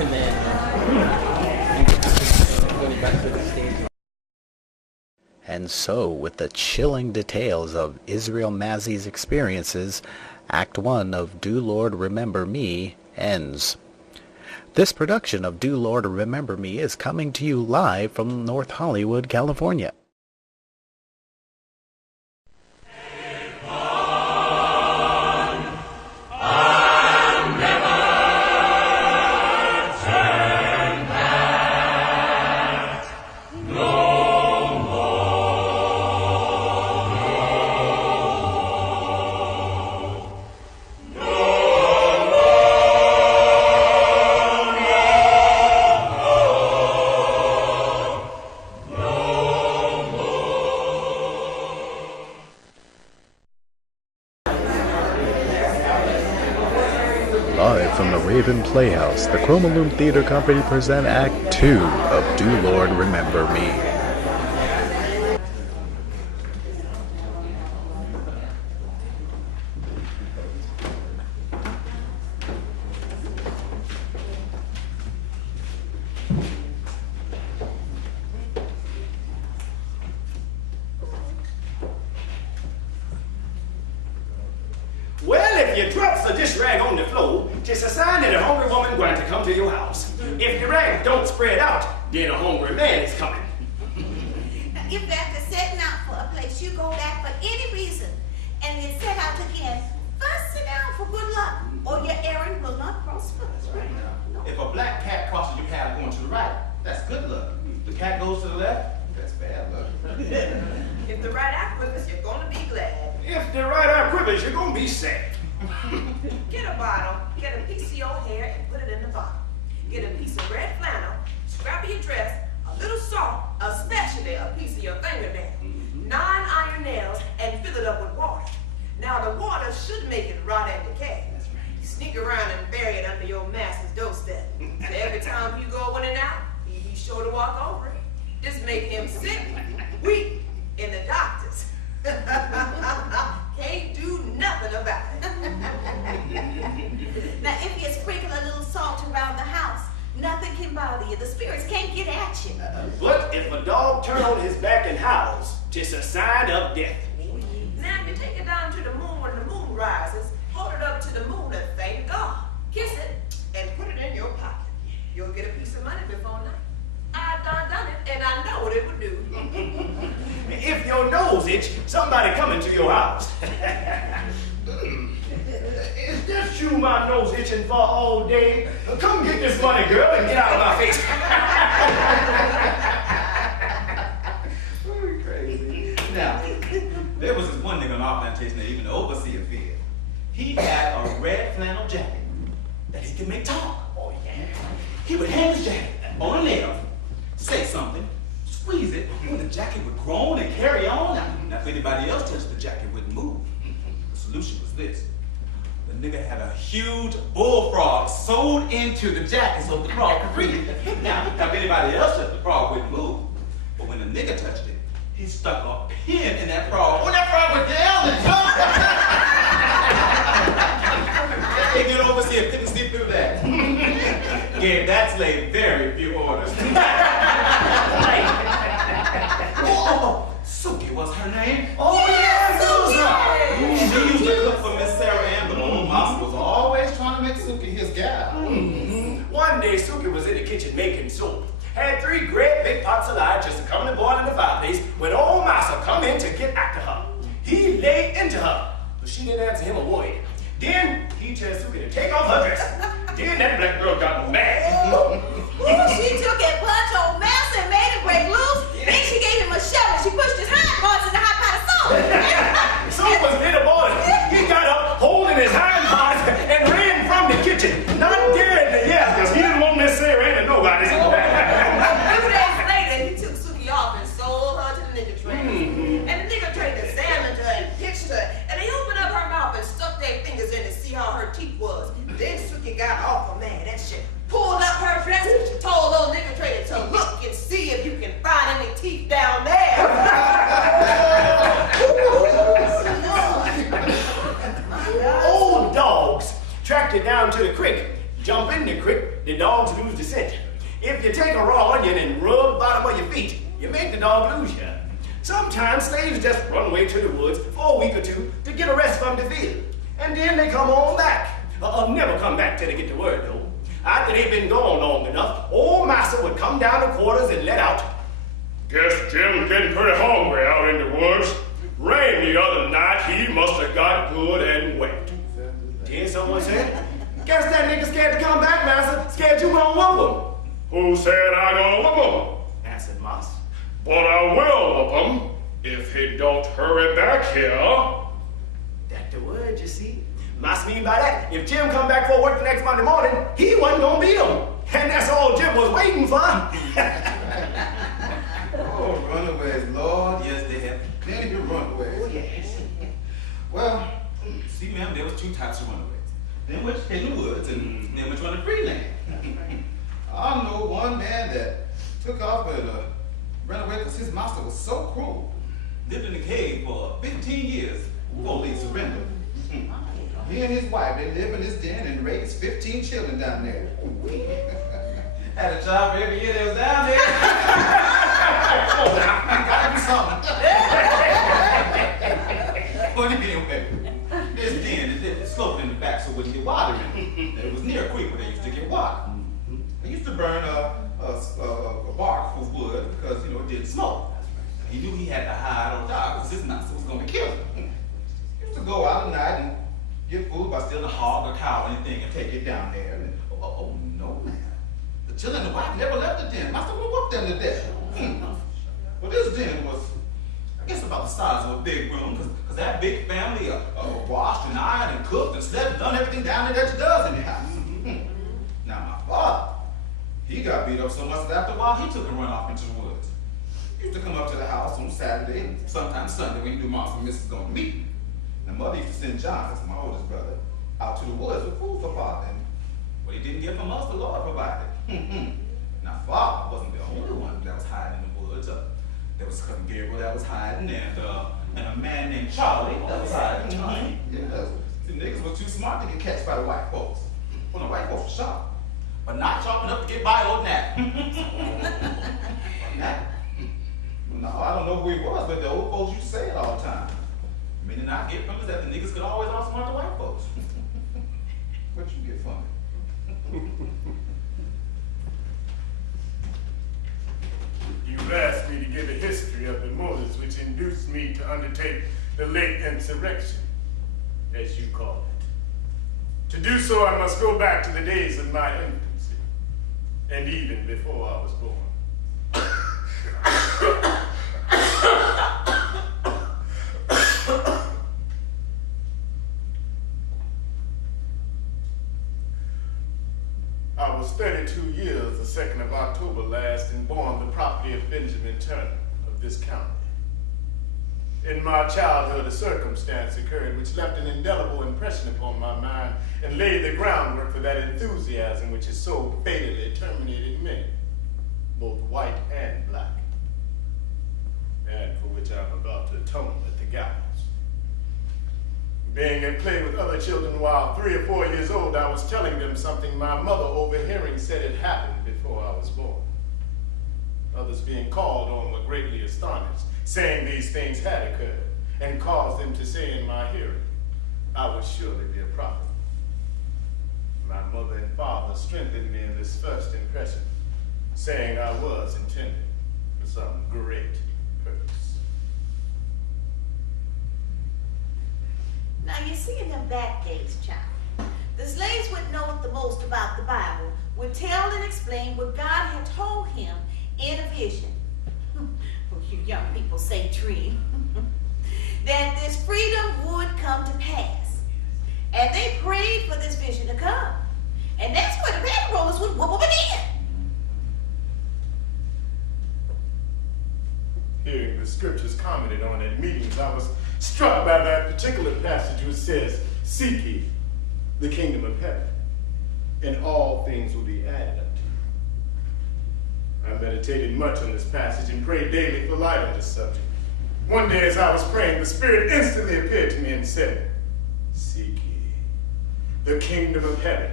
And then going back to the stage. And so, with the chilling details of Israel Mazzy's experiences, Act 1 of Do Lord Remember Me ends. This production of Do Lord Remember Me is coming to you live from North Hollywood, California. Live from the Raven Playhouse, the Chromolume Theater Company present Act 2 of Do Lord Remember Me. Well, if you drops a dish rag on the floor, it's a sign that a hungry woman going to come to your house. If the rag don't spread out, then a hungry man is coming. If after setting out for a place you go back for any reason and then set out again, first sit down for good luck or your errand will not prosper. That's right. If a black cat crosses your path going to the right, that's good luck. If the cat goes to the left, that's bad luck. If the right eye quivers, you're gonna be glad. If the right eye quivers, you're going to be sad. Get a bottle, get a piece of your hair and put it in the bottle. Get a piece of red flannel, scrap of your dress, a little salt, especially a piece of your fingernail, 9 iron nails, and fill it up with water. Now the water should make it rot and decay. You sneak around and bury it under your master's doorstep. And every time you go in and out, he be sure to walk over it. Just make him sick, weak, in the doctors. Can't do nothing about it. Now, if you sprinkle a little salt around the house, nothing can bother you. The spirits can't get at you. But if a dog turn on his back and howls, it's a sign of death. Now if you take it down to the moon when the moon rises, hold it up to the moon and thank God. Kiss it and put it in your pocket. You'll get a piece of money before night. I've done it and I know what it would do. If your nose itch, somebody coming to your house. Is this you my nose itching for all day? Come get this money, girl, and get out of my face. Crazy. Now, there was this one nigga on our plantation that even the overseer feared. He had a red flannel jacket that he could make talk. Oh, yeah. He would hang his jacket on a nail, say something, squeeze it, and the jacket would groan and carry on. Now, if anybody else touched the jacket, it wouldn't move. The solution was this. The nigga had a huge bullfrog sewed into the jacket so the frog could breathe. Now, if anybody else touched the frog, wouldn't move. But when the nigga touched it, he stuck a pin in that frog. When that frog was down and jumped. Hey, good overseer couldn't see through that. Gave that slave very few orders. Suki was her name. Oh, yeah, Susan. She used to cook for Miss Sarah Ann, but old Mouse was always trying to make Suki his gal. One day, Suki was in the kitchen making soup. Had 3 great big pots of lard just coming to boil in the fireplace when old Massa come in to get after her. He laid into her, but she didn't answer him a word. Then he tells Suki to take off her dress. Then that black girl got mad. She took and punched old Massa and made him break loose. Then she gave him a shove and she pushed his hind parts in the hot pot of salt. Soup was bitter boiling. He got up, holding his hind parts, and ran from the kitchen. Not daring to yell, because he didn't want Miss Sarah Ann to know about it. 2 days later, he took Suki off and sold her to the nigga train. And the nigga traded salmon to her and pitched her. And they opened up her mouth and stuck their fingers in to see how her teeth was. Then Suki got awful mad. That shit pulled up her dress and she told little nigga trader to look and see if you can find any teeth down there. Old dogs tracked it down to the creek jump in the creek, the dogs lose the scent. If you take a raw onion and rub bottom of your feet, you make the dog lose you. Sometimes slaves just run away to the woods for a week or two to get a rest from the field. And then they come on back. Never come back till they get the word, though. After they've been gone long enough, old master would come down the quarters and let out. Guess Jim's getting pretty hungry out in the woods. Rained the other night, he must have got good and wet. Then someone said, guess that nigga scared to come back, master. Scared you gonna whoop him. Who said I gonna whoop him? Answered Moss. But I will whoop him if he don't hurry back here. That's the word, you see. Moss mean by that, if Jim come back for work the next Monday morning, he wasn't gonna beat him. And that's all Jim was waiting for. Oh, runaways, Lord, yes, they have plenty of runaways. Oh, yes. Well, see, ma'am, there was two types of runaways. Them which in the woods and them which on the free land. I know one man that took off and ran away because his master was so cruel. Lived in a cave for 15 years before they surrendered. He and his wife, they live in this den and raised 15 children down there. Had a job every year they was down there. Gotta be something. But anyway, this den, it sloped in the back so it wouldn't get water in it. And it was near a creek where they used to get water. They used to burn a bark for wood because, you know, it didn't smoke. He knew he had to hide or die because his master was going to kill him. He used to go out at night and get food by stealing a hog or cow or anything and take it down there. And, oh, no, man. The children and the wife never left the den. Master would have whooped them to death. Well, this den was, I guess, about the size of a big room because that big family washed and ironed and cooked and slept and done everything down there that you does in the house. Now, my father, he got beat up so much that after a while he took a run off into the woods. He used to come up to the house on Saturday and sometimes Sunday when he knew Mom and Mrs. going to meet. And Mother used to send John, that's my oldest brother, out to the woods with food for Father. And what he didn't get from us, the Lord provided. Now, Father wasn't the only one that was hiding in the woods. There was Cousin Gabriel that was hiding, and a man named Charlie that was hiding. Yes. See, niggas was too smart to get catched by the white folks. Well, the white folks were sharp, but not sharp enough to get by old Nat. Nat? No, I don't know who he was, but the old folks used to say it all the time. Meaning I get from is that the niggas could always outsmart the white folks. What you get from it? You've asked me to give a history of the motives which induced me to undertake the late insurrection, as you call it. To do so, I must go back to the days of my infancy, and even before I was born. I was 32 years the 2nd of October last and born the property of Benjamin Turner of this county. In my childhood, a circumstance occurred which left an indelible impression upon my mind and laid the groundwork for that enthusiasm which has so fatally terminated many, both white and black, and for which I'm about to atone at the gallows. Being at play with other children while 3 or 4 years old, I was telling them something my mother, overhearing, said had happened before I was born. Others being called on were greatly astonished, saying these things had occurred, and caused them to say in my hearing, I would surely be a prophet. My mother and father strengthened me in this first impression, saying I was intended for some great purpose. Now, you see in them back days, child, the slaves would know the most about the Bible, would tell and explain what God had told him in a vision. Well, you young people say dream. That this freedom would come to pass. And they prayed for this vision to come. And that's where the band rollers would whoop them in. Hearing the scriptures commented on at meetings, I was struck by that particular passage which says, "Seek ye the kingdom of heaven, and all things will be added unto you." I meditated much on this passage and prayed daily for light on this subject. One day as I was praying, the Spirit instantly appeared to me and said, "Seek ye the kingdom of heaven,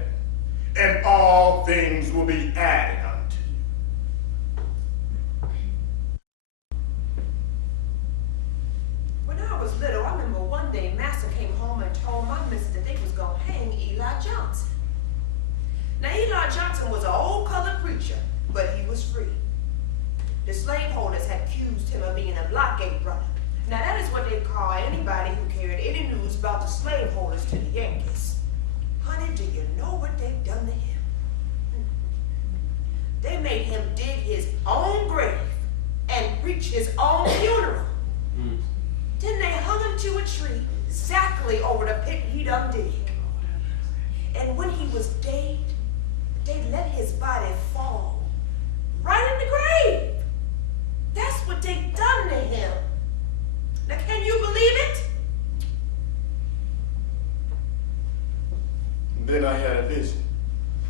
and all things will be added unto you. When I was little, I remember one day Master came home and told my missus that they was gonna hang Eli Johnson. Now Eli Johnson was an old colored preacher, but he was free. The slaveholders had accused him of being a blockade runner. Now that is what they call anybody who carried any news about the slaveholders to the Yankees. Honey, do you know what they've done to him? They made him dig his own grave and preach his own funeral. Then they hung him to a tree exactly over the pit he done dig. And when he was dead, they let his body fall right in the grave. That's what they done to him. Now, can you believe it? And then I had a vision.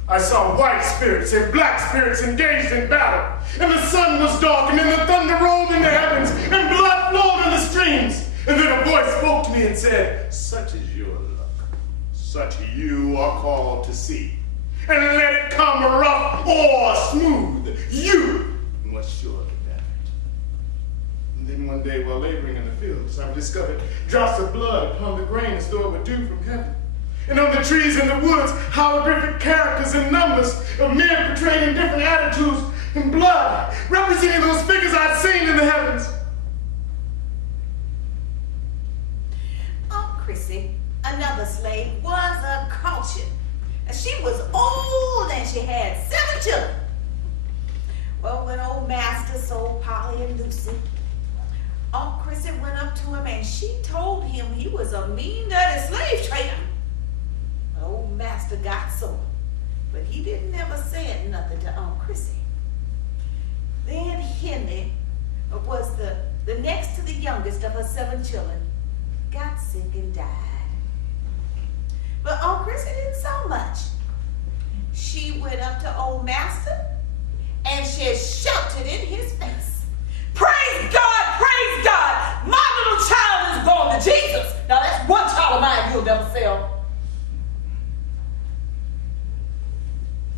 I saw white spirits and black spirits engaged in battle, and the sun was darkened, and the thunder rolled in the heavens, and blood flowed in the streams. And then a voice spoke to me and said, "Such is your luck. Such you are called to see. And let it come rough or smooth, you must surely bear it." And then one day, while laboring in the fields, I discovered drops of blood upon the grain as though it were dew from heaven. And on the trees in the woods, hieroglyphic characters and numbers of men portrayed in different attitudes and blood, representing those figures I'd seen in the heavens. Oh, Chrissy, another slave, was a caution. She was old and she had 7 children. Well, when old Master sold Polly and Lucy, Aunt Chrissy went up to him and she told him he was a mean, dirty slave trader. Old Master got sore, but he didn't ever say nothing to Aunt Chrissy. Then Henry was the next to the youngest of her 7 children, got sick and died. But Aunt Chrissy didn't so much. She went up to old Master and she shouted in his face, "Praise God, praise God! My little child is going to Jesus." Now that's one child of mine you'll never sell.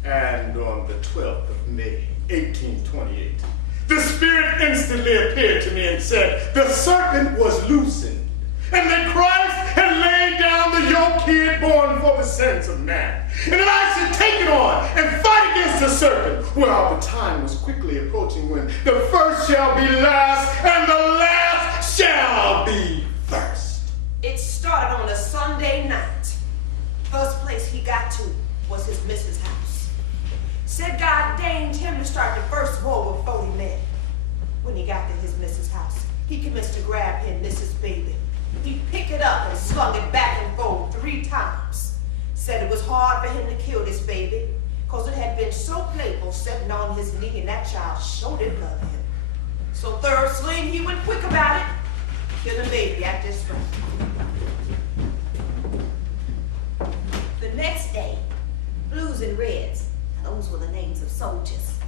And on the 12th of May, 1828, the spirit instantly appeared to me and said, "The serpent was loosened, and that Christ had laid down the yoke he had borne for the sins of man, and that I should take it on and fight against the serpent." Well, the time was quickly approaching when the first shall be last, and the last shall be first. It started on a Sunday night. First place he got to was his missus' house. Said God deigned him to start the first war with 40 men. When he got to his missus' house, he commenced to grab him Mrs. Baby. He picked it up and slung it back and forth 3 times. Said it was hard for him to kill this baby, because it had been so playful sitting on his knee, and that child sure did love him. So third sling, he went quick about it, killing baby at this rate. The next day, Blues and Reds, those were the names of soldiers,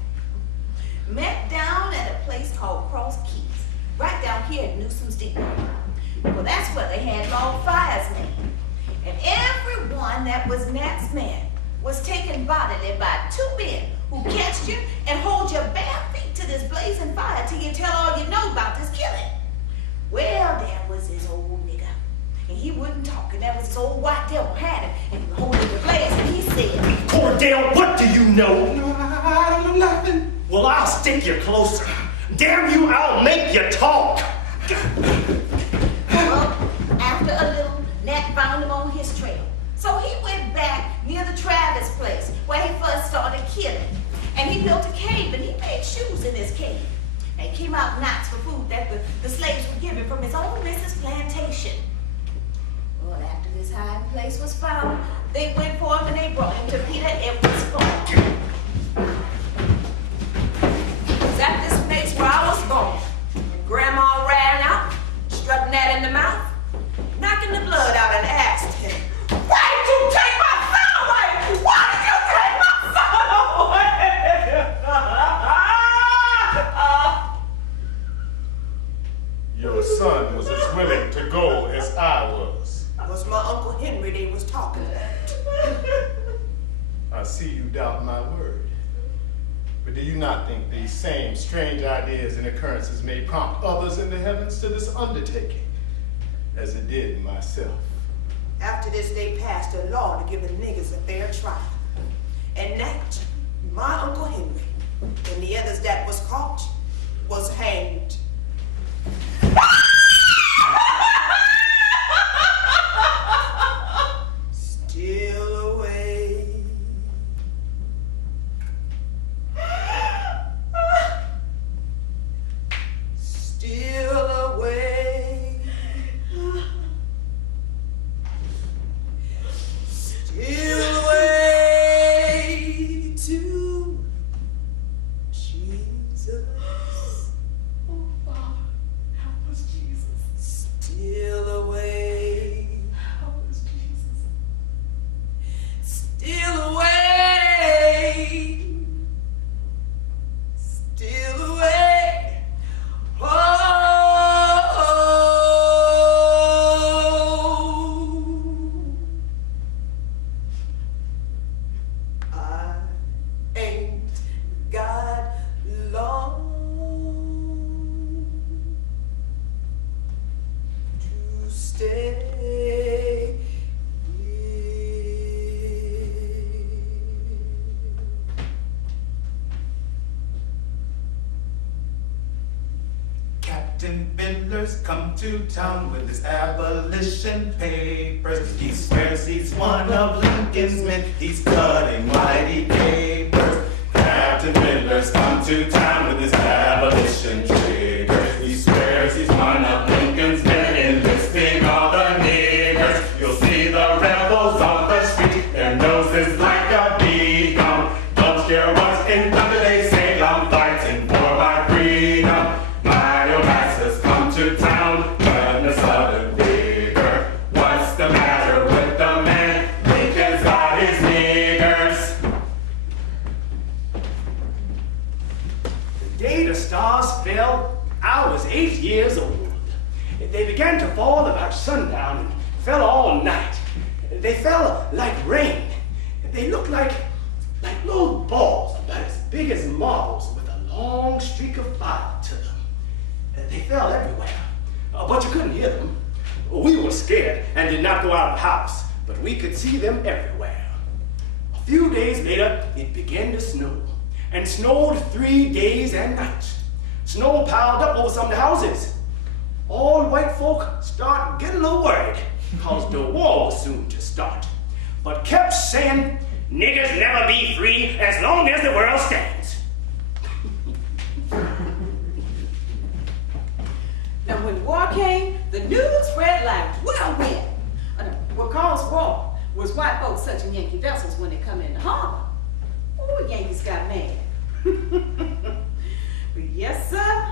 met down at a place called Cross Keys, right down here at Newsom's Depot. Well, that's where they had log fires made. And everyone that was Nat's man was taken bodily by 2 men who catch you and hold your bare feet to this blazing fire till you tell all you know about this killing. Well, there was this old nigger, and he wouldn't talk, and there was this old white devil had him, and he was holding the glass, and he said, Cordell, what do you know? No, I don't know nothing. Well, I'll stick you closer. Damn you, I'll make you talk. well, after a little, Nat found him on his trail. So he went back near the Travis place where he first started killing. And he built a cave, and he made shoes in this cave. And came out nights for food that the slaves were given from his own missus' plantation. Well, after this hiding place was found, they went for him and they brought him to Peter Edwards' farm. It was at this place where I was born. And Grandma ran out, strutting that in the mouth, knocking the blood out, and asked him, "Why did you take my son away? Why did you take my son away?" Your son was as willing to go as I was. Was my Uncle Henry they was talking about. I see doubt my word. But do you not think these same strange ideas and occurrences may prompt others in the heavens to this undertaking, as it did myself? After this, they passed a law to give the niggas a fair trial. And Nat, my Uncle Henry, and the others that was caught, was hanged. Still away. Still away. Still away to Jesus. Oh, Father, help us, Jesus. Still away. Help us, Jesus. Still away. Still away. Oh, I ain't got long to stay Captain Fiddler's come to town with his abolition papers. He swears he's one of Lincoln's men. He's cutting mighty capers. Captain Fiddler's come to town with his abolition papers. He swears he's one of Lincoln's men, enlisting all the niggers. You'll see the rebels on the street, their noses like a bee gum. Don't care what's in thunder, they say I'm fighting for my freedom. My old ass has come to town, but a sudden vigor. What's the matter with the man? Lincoln's got his niggers. The day the stars fell, I was 8 years old. They began to fall about sundown and fell all night. They fell like rain. They looked like little balls about as big as marbles with a long streak of fire to them. They fell everywhere, but you couldn't hear them. We were scared and did not go out of the house, but we could see them everywhere. A few days later, it began to snow, and snowed 3 days and nights. Snow piled up over some of the houses. All white folk start getting a little worried, because the war was soon to start, but kept saying, "Niggers never be free as long as the world stands." Now, when war came, the news spread like whirlwind. What caused war was white folks touching Yankee vessels when they come in the harbor. Oh, Yankees got mad. But yes, sir,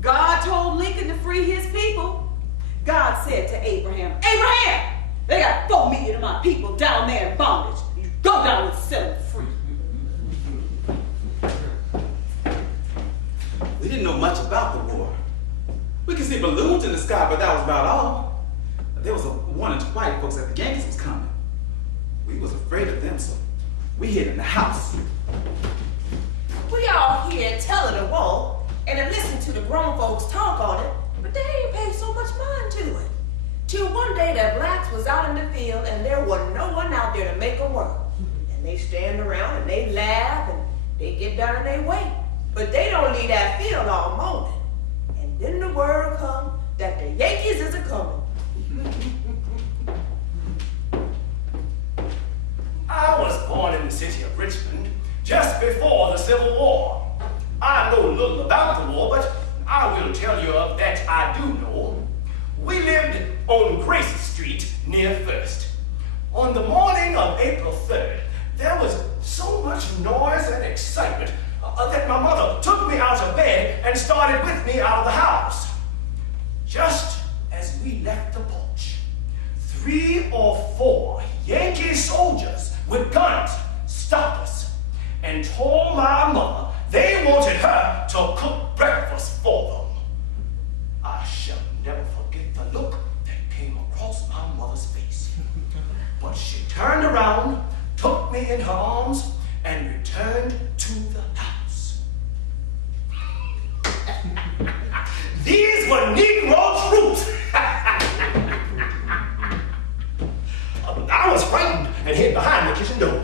God told Lincoln to free his people. God said to Abraham, "Abraham, they got 4 million of my people down there in bondage. You go down and set them free." We didn't know much about the war. We could see balloons in the sky, but that was about all. There was a warning to white folks that the Yankees was coming. We was afraid of them, so we hid in the house. We all here telling the war and have listened to the grown folks talk on it, but they ain't paid so much mind to it. Till one day the blacks was out in the field and there was no one out there to make a work. And they stand around and they laugh and they get down and they wait. But they don't leave that field all morning. And then the word come that the Yankees is a-coming. I was born in the city of Richmond just before the Civil War. I know little about the war, but I will tell you of that I do know. We lived on Grace Street near First. On the morning of April 3rd, there was so much noise and excitement that my mother took me out of bed and started with me out of the house. Just as we left the porch, 3 or 4 Yankee soldiers with guns stopped us and told my mother they wanted her to cook breakfast for them. I shall never forget the look that came across my mother's face. But she turned around, took me in her arms, and returned to the house. These were Negro troops. I was frightened and hid behind the kitchen door.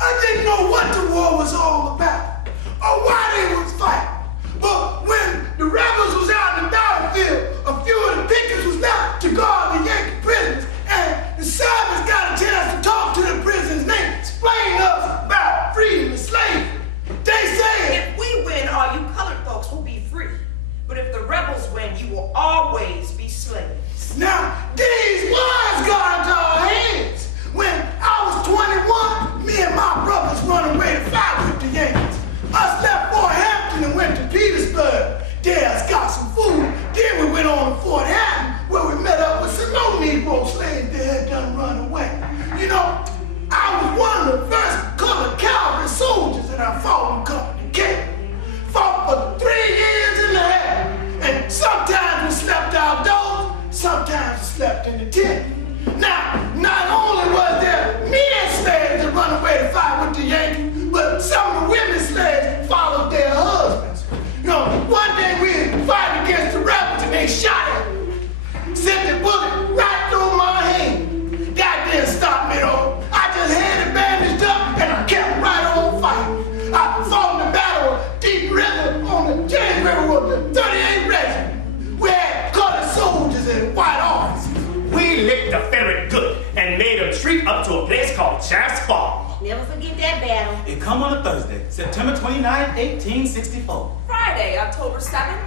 I didn't know what the war was all about or why they was fighting. But when the rebels was out in the battlefield, a few of the pickets was left to guard the Yankee prisoners, and the servants got a chance to talk to the prisoners. They explained to us about freedom and slavery. They said, If we win, all you colored folks will be free. But if the rebels win, you will always be slaves. now these words got into our heads. When I was 21, me and my brothers run away to fight with the Yankees. Us left Fort Hampton and went to Petersburg. There us got some food. Then we went on to Fort Hampton, where we met up with some old Negro slaves that had done run away. You know, I was one of the first colored cavalry soldiers, and I fought in Company K. Fought for 3 years and a half. And sometimes we slept outdoors, sometimes we slept in the tent. Now, not only was there men slaves that run away to fight with the Yankees, but some of the women slaves followed their husbands. You know, one day we fight against the rebels and they shot at me. Sent the bullet right through my hand. That didn't stop me though. I just had it bandaged up and I kept right on fighting. I fought in the battle of Deep River on the James River with the 38th Regiment. We had colored soldiers and white officers. We licked the ferret good and made him treat up to a place called Chaff's Farm. Never forget that battle. It come on a Thursday, September 29, 1864. Friday, October 7th.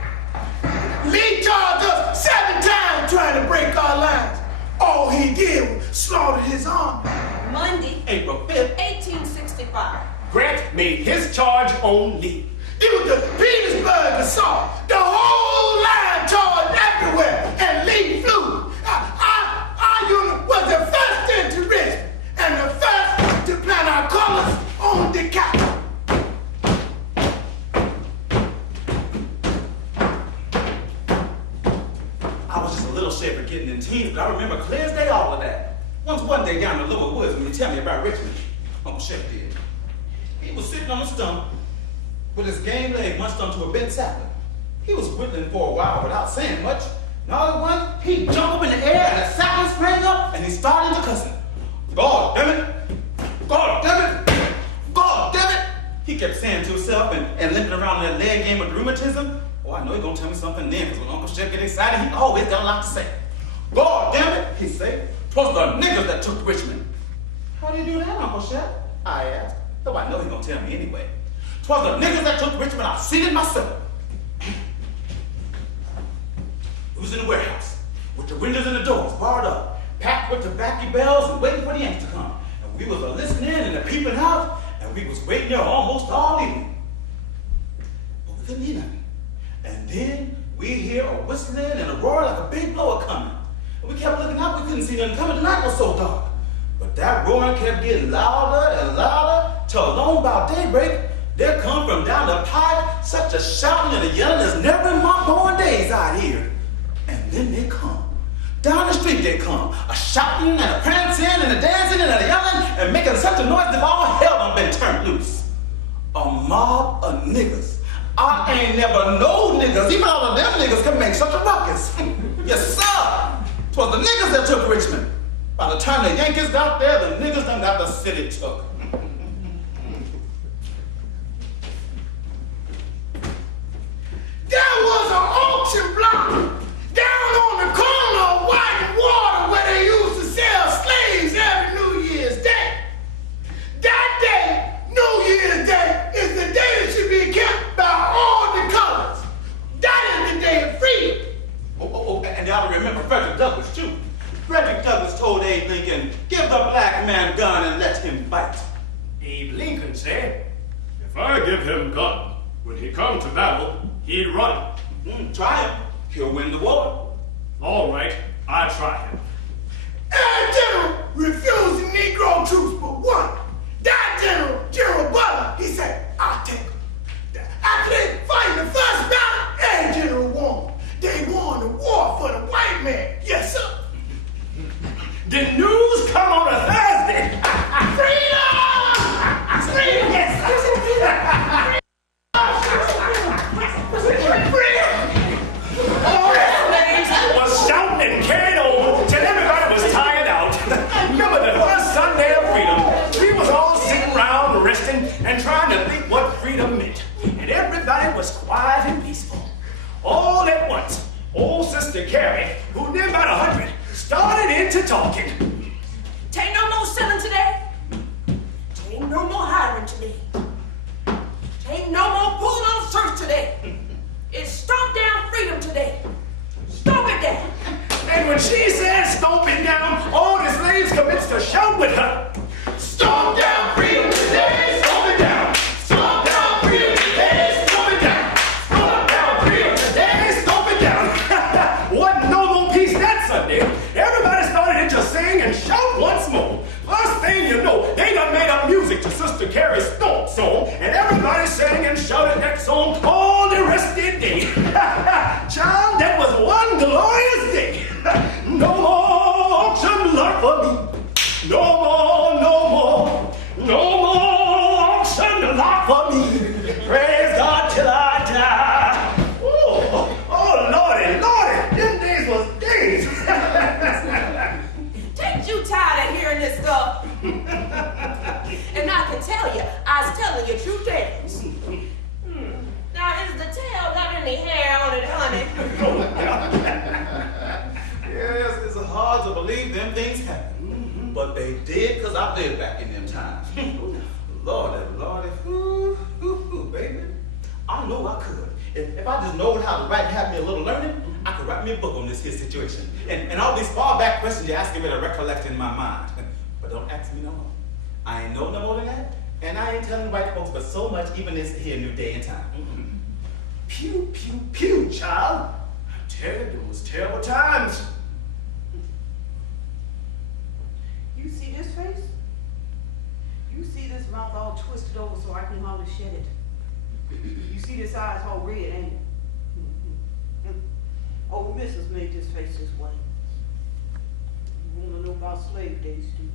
Lee charged us 7 times trying to break our lines. All he did was slaughter his army. Monday, April 5th, 1865. Grant made his charge on Lee. It was the Petersburg assault. The whole line charged everywhere, and Lee flew. Our unit was the first into Richmond, and the first to plant our colors on the cap. I was just a little shaver getting in teens, but I remember clear as day all of that. One day down in the lower woods when you tell me about Richmond, Uncle Shep did. He was sitting on a stump with his game leg munched onto a bent sapling. He was whittling for a while without saying much. And all at once, he jumped up in the air and the sapling sprang up and he started to cussing. God damn it! God damn it! God damn it! He kept saying to himself and limping around in that leg game with rheumatism. Oh, I know he's gonna tell me something then, because when Uncle Shep get excited, he always got a lot to say. God damn it, he said. 'Twas the niggas that took Richmond. How do you do that, Uncle Shep? I asked. Though I know he's gonna tell me anyway. 'Twas the niggas that took Richmond. I've seen it myself. It was in the warehouse, with the windows and the doors barred up, packed with tobacco bells and waiting for the Yanks to come. And we was a-listening and a-peeping out, and we was waiting there almost all evening. But we couldn't hear nothing. And then we hear a whistling and a roar like a big blower coming. And we kept looking out, we couldn't see nothing coming. The night was so dark. But that roaring kept getting louder and louder, till along about daybreak, there come from down the pipe such a shouting and a yelling as never in my born days I'd hear. And then they come. Down the street they come, a shouting and a prancing and a dancing and a yelling and making such a noise that all hell done been turned loose. A mob of niggas. I ain't never known niggas, even all of them niggas can make such a ruckus. Yes, sir. 'Twas the niggas that took Richmond. By the time the Yankees got there, the niggas done got the city took. There was an auction block down on the corner of White and Water where they used to sell slaves every New Year's Day. That day, New Year's Day, is the day that should be kept by all the colors. That is the day of freedom. Oh, and y'all remember Frederick Douglass, too. Frederick Douglass told Abe Lincoln, give the black man a gun and let him fight. Abe Lincoln said, if I give him gun, when he come to battle, he'd run. Try him. He'll win the war. All right, I try him. Every general refused the Negro troops but one. That general, General Butler, he said, I'll take him. After they fight in the first battle, every general won. They won the war for the white man. Yes, sir. The news come on a Thursday. Freedom! Freedom! Yes. Was shouting and carried on till everybody was tired out. Remember the first Sunday of freedom, we was all sitting around resting and trying to think what freedom meant. And everybody was quiet and peaceful. All at once, old Sister Carrie, who lived about 100, started into talking. Tain't no more selling today. Tain't no more hiring today. Tain't no more pulling on shirts today. It's stomp down freedom today. Stomp it down. And when she said stomp it down, all the slaves commenced to shout with her. Stomp down freedom today, stomp it down. Stomp down freedom today, stomp it down. Stomp down freedom today, stomp it down. Wasn't no more peace that Sunday. Everybody started to sing and shout once more. First thing you know, they done made up music to Sister Carrie's stomp song, and everybody sang and shouted that song all the rest of the day. Child, that was one glorious day. No more auction lot for me. No more, no more, no more auction lot for me. Praise God till I die. Oh, Lordy, Lordy, them days was days. Ain't you tired of hearing this stuff? And I can tell you, I was telling you true tales. Now, is the tail got any hair on it, honey? Yes, it's hard to believe them things happen. But they did, because I lived back in them times. Lordy, Lordy, baby. I know I could. If I just knowed how to write and have me a little learning, I could write me a book on this here situation. And all these far back questions you're asking me to recollect in my mind. But don't ask me no more. I ain't know no more than that. And I ain't telling white folks but so much even this here new day and time. Pew, pew, pew, child. I tell you, those terrible times. You see this face? You see this mouth all twisted over so I can hardly shed it. You see this eyes all red, ain't it? Oh, Mrs. made this face this way. You want to know about slave days, do you?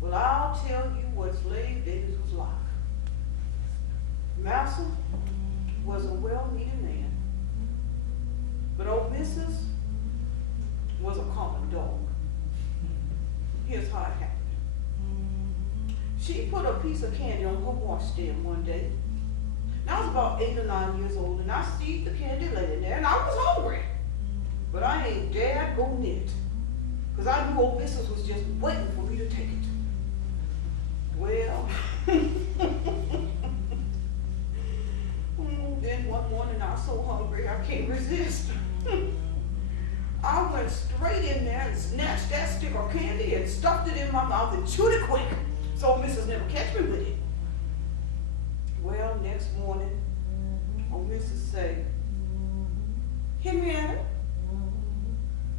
Well, I'll tell you what slave days was like. Massa was a well-meaning man, but old Mrs. was a common dog. Here's how it happened. She put a piece of candy on her washstand one day. And I was about 8 or 9 years old, and I see the candy laying there, and I was hungry. But I ain't dared go near it, because I knew old Mrs. was just waiting for me to take it. Well, then one morning I was so hungry I can't resist. I went straight in there and snatched that stick of candy and stuffed it in my mouth and chewed it quick, so Mrs. never catch me with it. Well, next morning, old Mrs. said, Henrietta,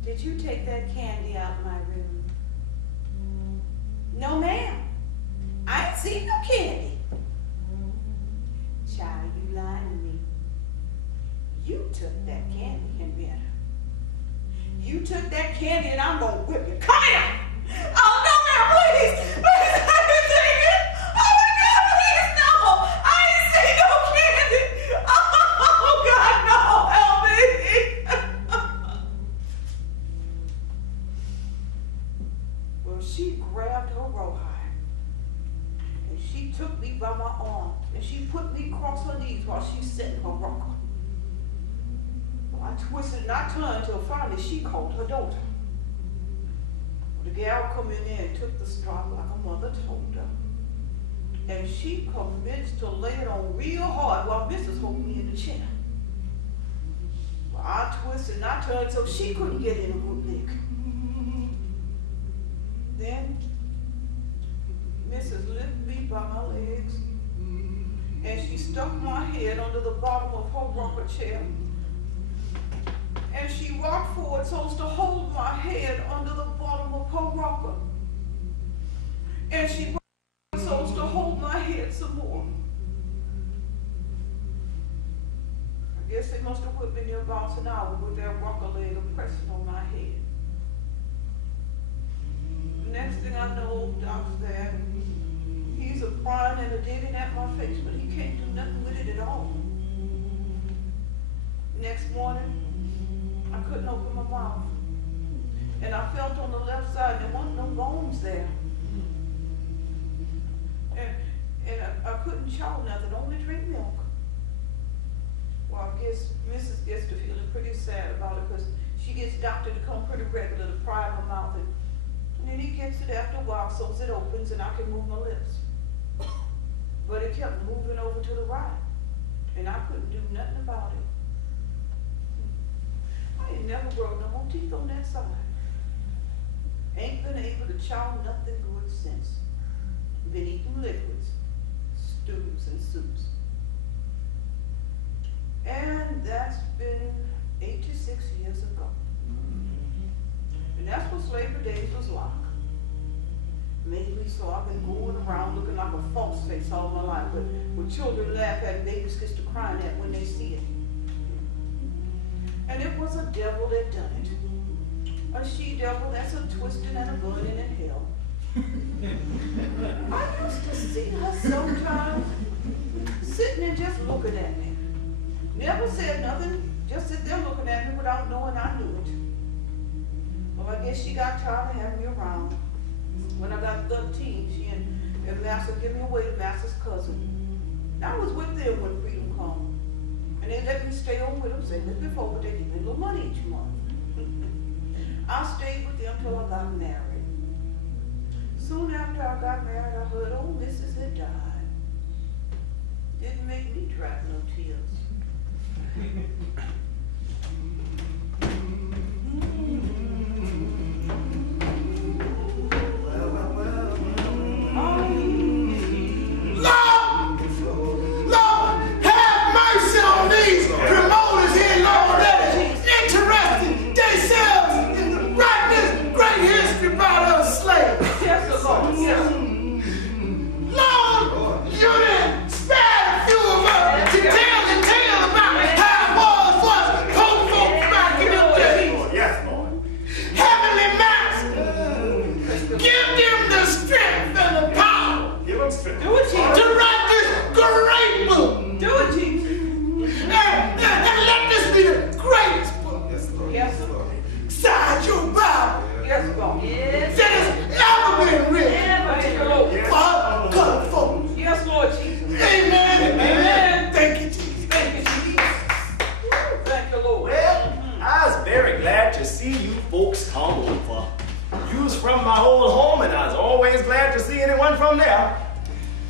did you take that candy out of my room? No, ma'am. I ain't seen no candy. Child, you lying to me. You took that candy, Henrietta. You took that candy and I'm gonna whip you. Come here! Oh, no, ma'am, please! Please, I didn't take it! Oh, my God, please, no! I ain't seen no candy! Oh, God, no! Help me! Well, she grabbed her rawhide and she took me by my arm and she put me across her knees while she sat in her rocker. Well, I twisted and I turned till finally she called her daughter. The gal come in there and took the strap like her mother told her. And she commenced to lay it on real hard while Mrs. hold me in the chair. Well, I twisted and I turned so she couldn't get in a good lick. Then Mrs. lifted me by my legs and she stuck my head under the bottom of her rocker chair. And she rocked forward so as to hold my head under the bottom of her rocker. And she rocked so as to hold my head some more. I guess they must have whipped me near about an hour with their rocker leg pressing on my head. felt on the left side, there wasn't no bones there. And I couldn't chow nothing, only drink milk. Well, I guess Mrs. gets to feeling pretty sad about it because she gets doctor to come pretty regular to pry my mouth. And then he gets it after a while, so it opens and I can move my lips. But it kept moving over to the right. And I couldn't do nothing about it. I ain't never grown no more teeth on that side. Ain't been able to chow nothing good since. Been eating liquids, stews and soups. And that's been 86 years ago. And that's what slavery days was like. Mainly so I've been going around looking like a false face all my life, but when children laugh at and babies get to crying at when they see it. And it was a devil that done it. A she-devil that's a twisting and a burning in hell. I used to see her sometimes sitting and just looking at me. Never said nothing, just sit there looking at me without knowing I knew it. Well, I guess she got tired of having me around. When I got 13, she and Master gave me away to Master's cousin. I was with them when freedom come. And they let me stay on with them, say, live before, but they give me a little money each month. I stayed with them till I got married. Soon after I got married, I heard old Mrs. had died. Didn't make me dry no tears. From my old home, and I was always glad to see anyone from there.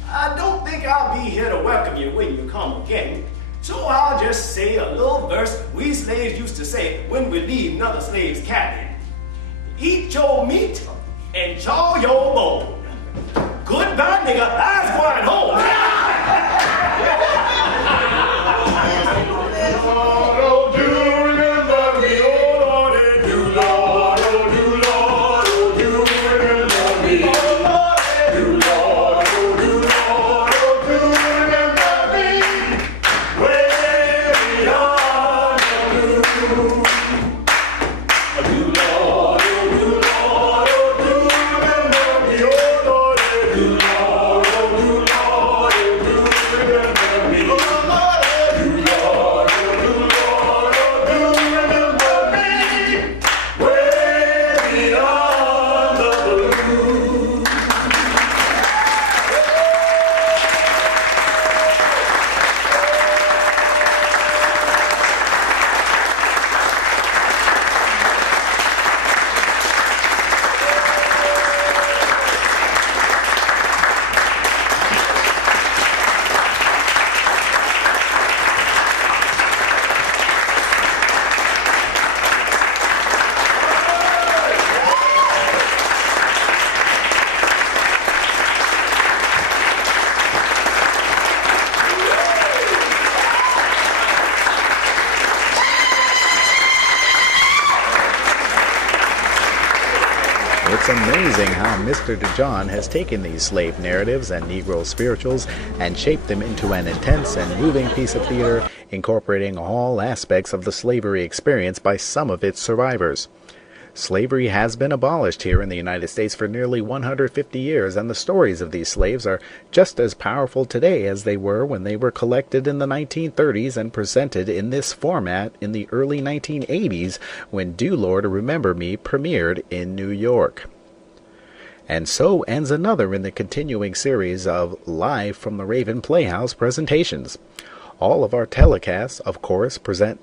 I don't think I'll be here to welcome you when you come again, so I'll just say a little verse we slaves used to say when we leave another slave's cabin. Eat your meat and chaw your bone. Goodbye, nigga, I's going home. It's amazing how Mr. DeJohn has taken these slave narratives and Negro spirituals and shaped them into an intense and moving piece of theater, incorporating all aspects of the slavery experience by some of its survivors. Slavery has been abolished here in the United States for nearly 150 years, and the stories of these slaves are just as powerful today as they were when they were collected in the 1930s and presented in this format in the early 1980s when Do Lord Remember Me premiered in New York. And so ends another in the continuing series of Live from the Raven Playhouse presentations. All of our telecasts, of course, present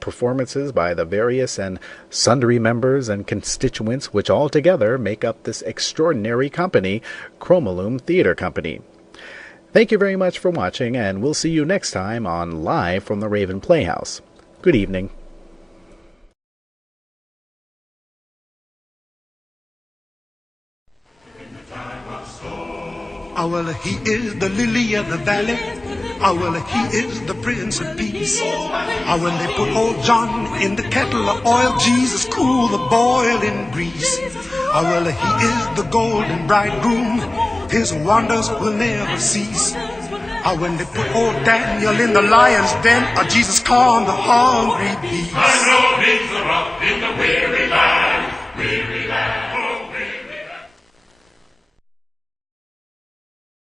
performances by the various and sundry members and constituents which all together make up this extraordinary company, Chromolume Theater Company. Thank you very much for watching, and we'll see you next time on Live from the Raven Playhouse. Good evening. Oh, well, he is the lily of the valley. Oh, well, he is the Prince of Peace. Oh, when they put old John in the kettle of oil, Jesus cool the boiling grease. Oh, well, he is the golden bridegroom. His wonders will never cease. Oh, when they put old Daniel in the lion's den, oh, Jesus calmed the hungry beast. I know he's a rock in the weary land, weary land.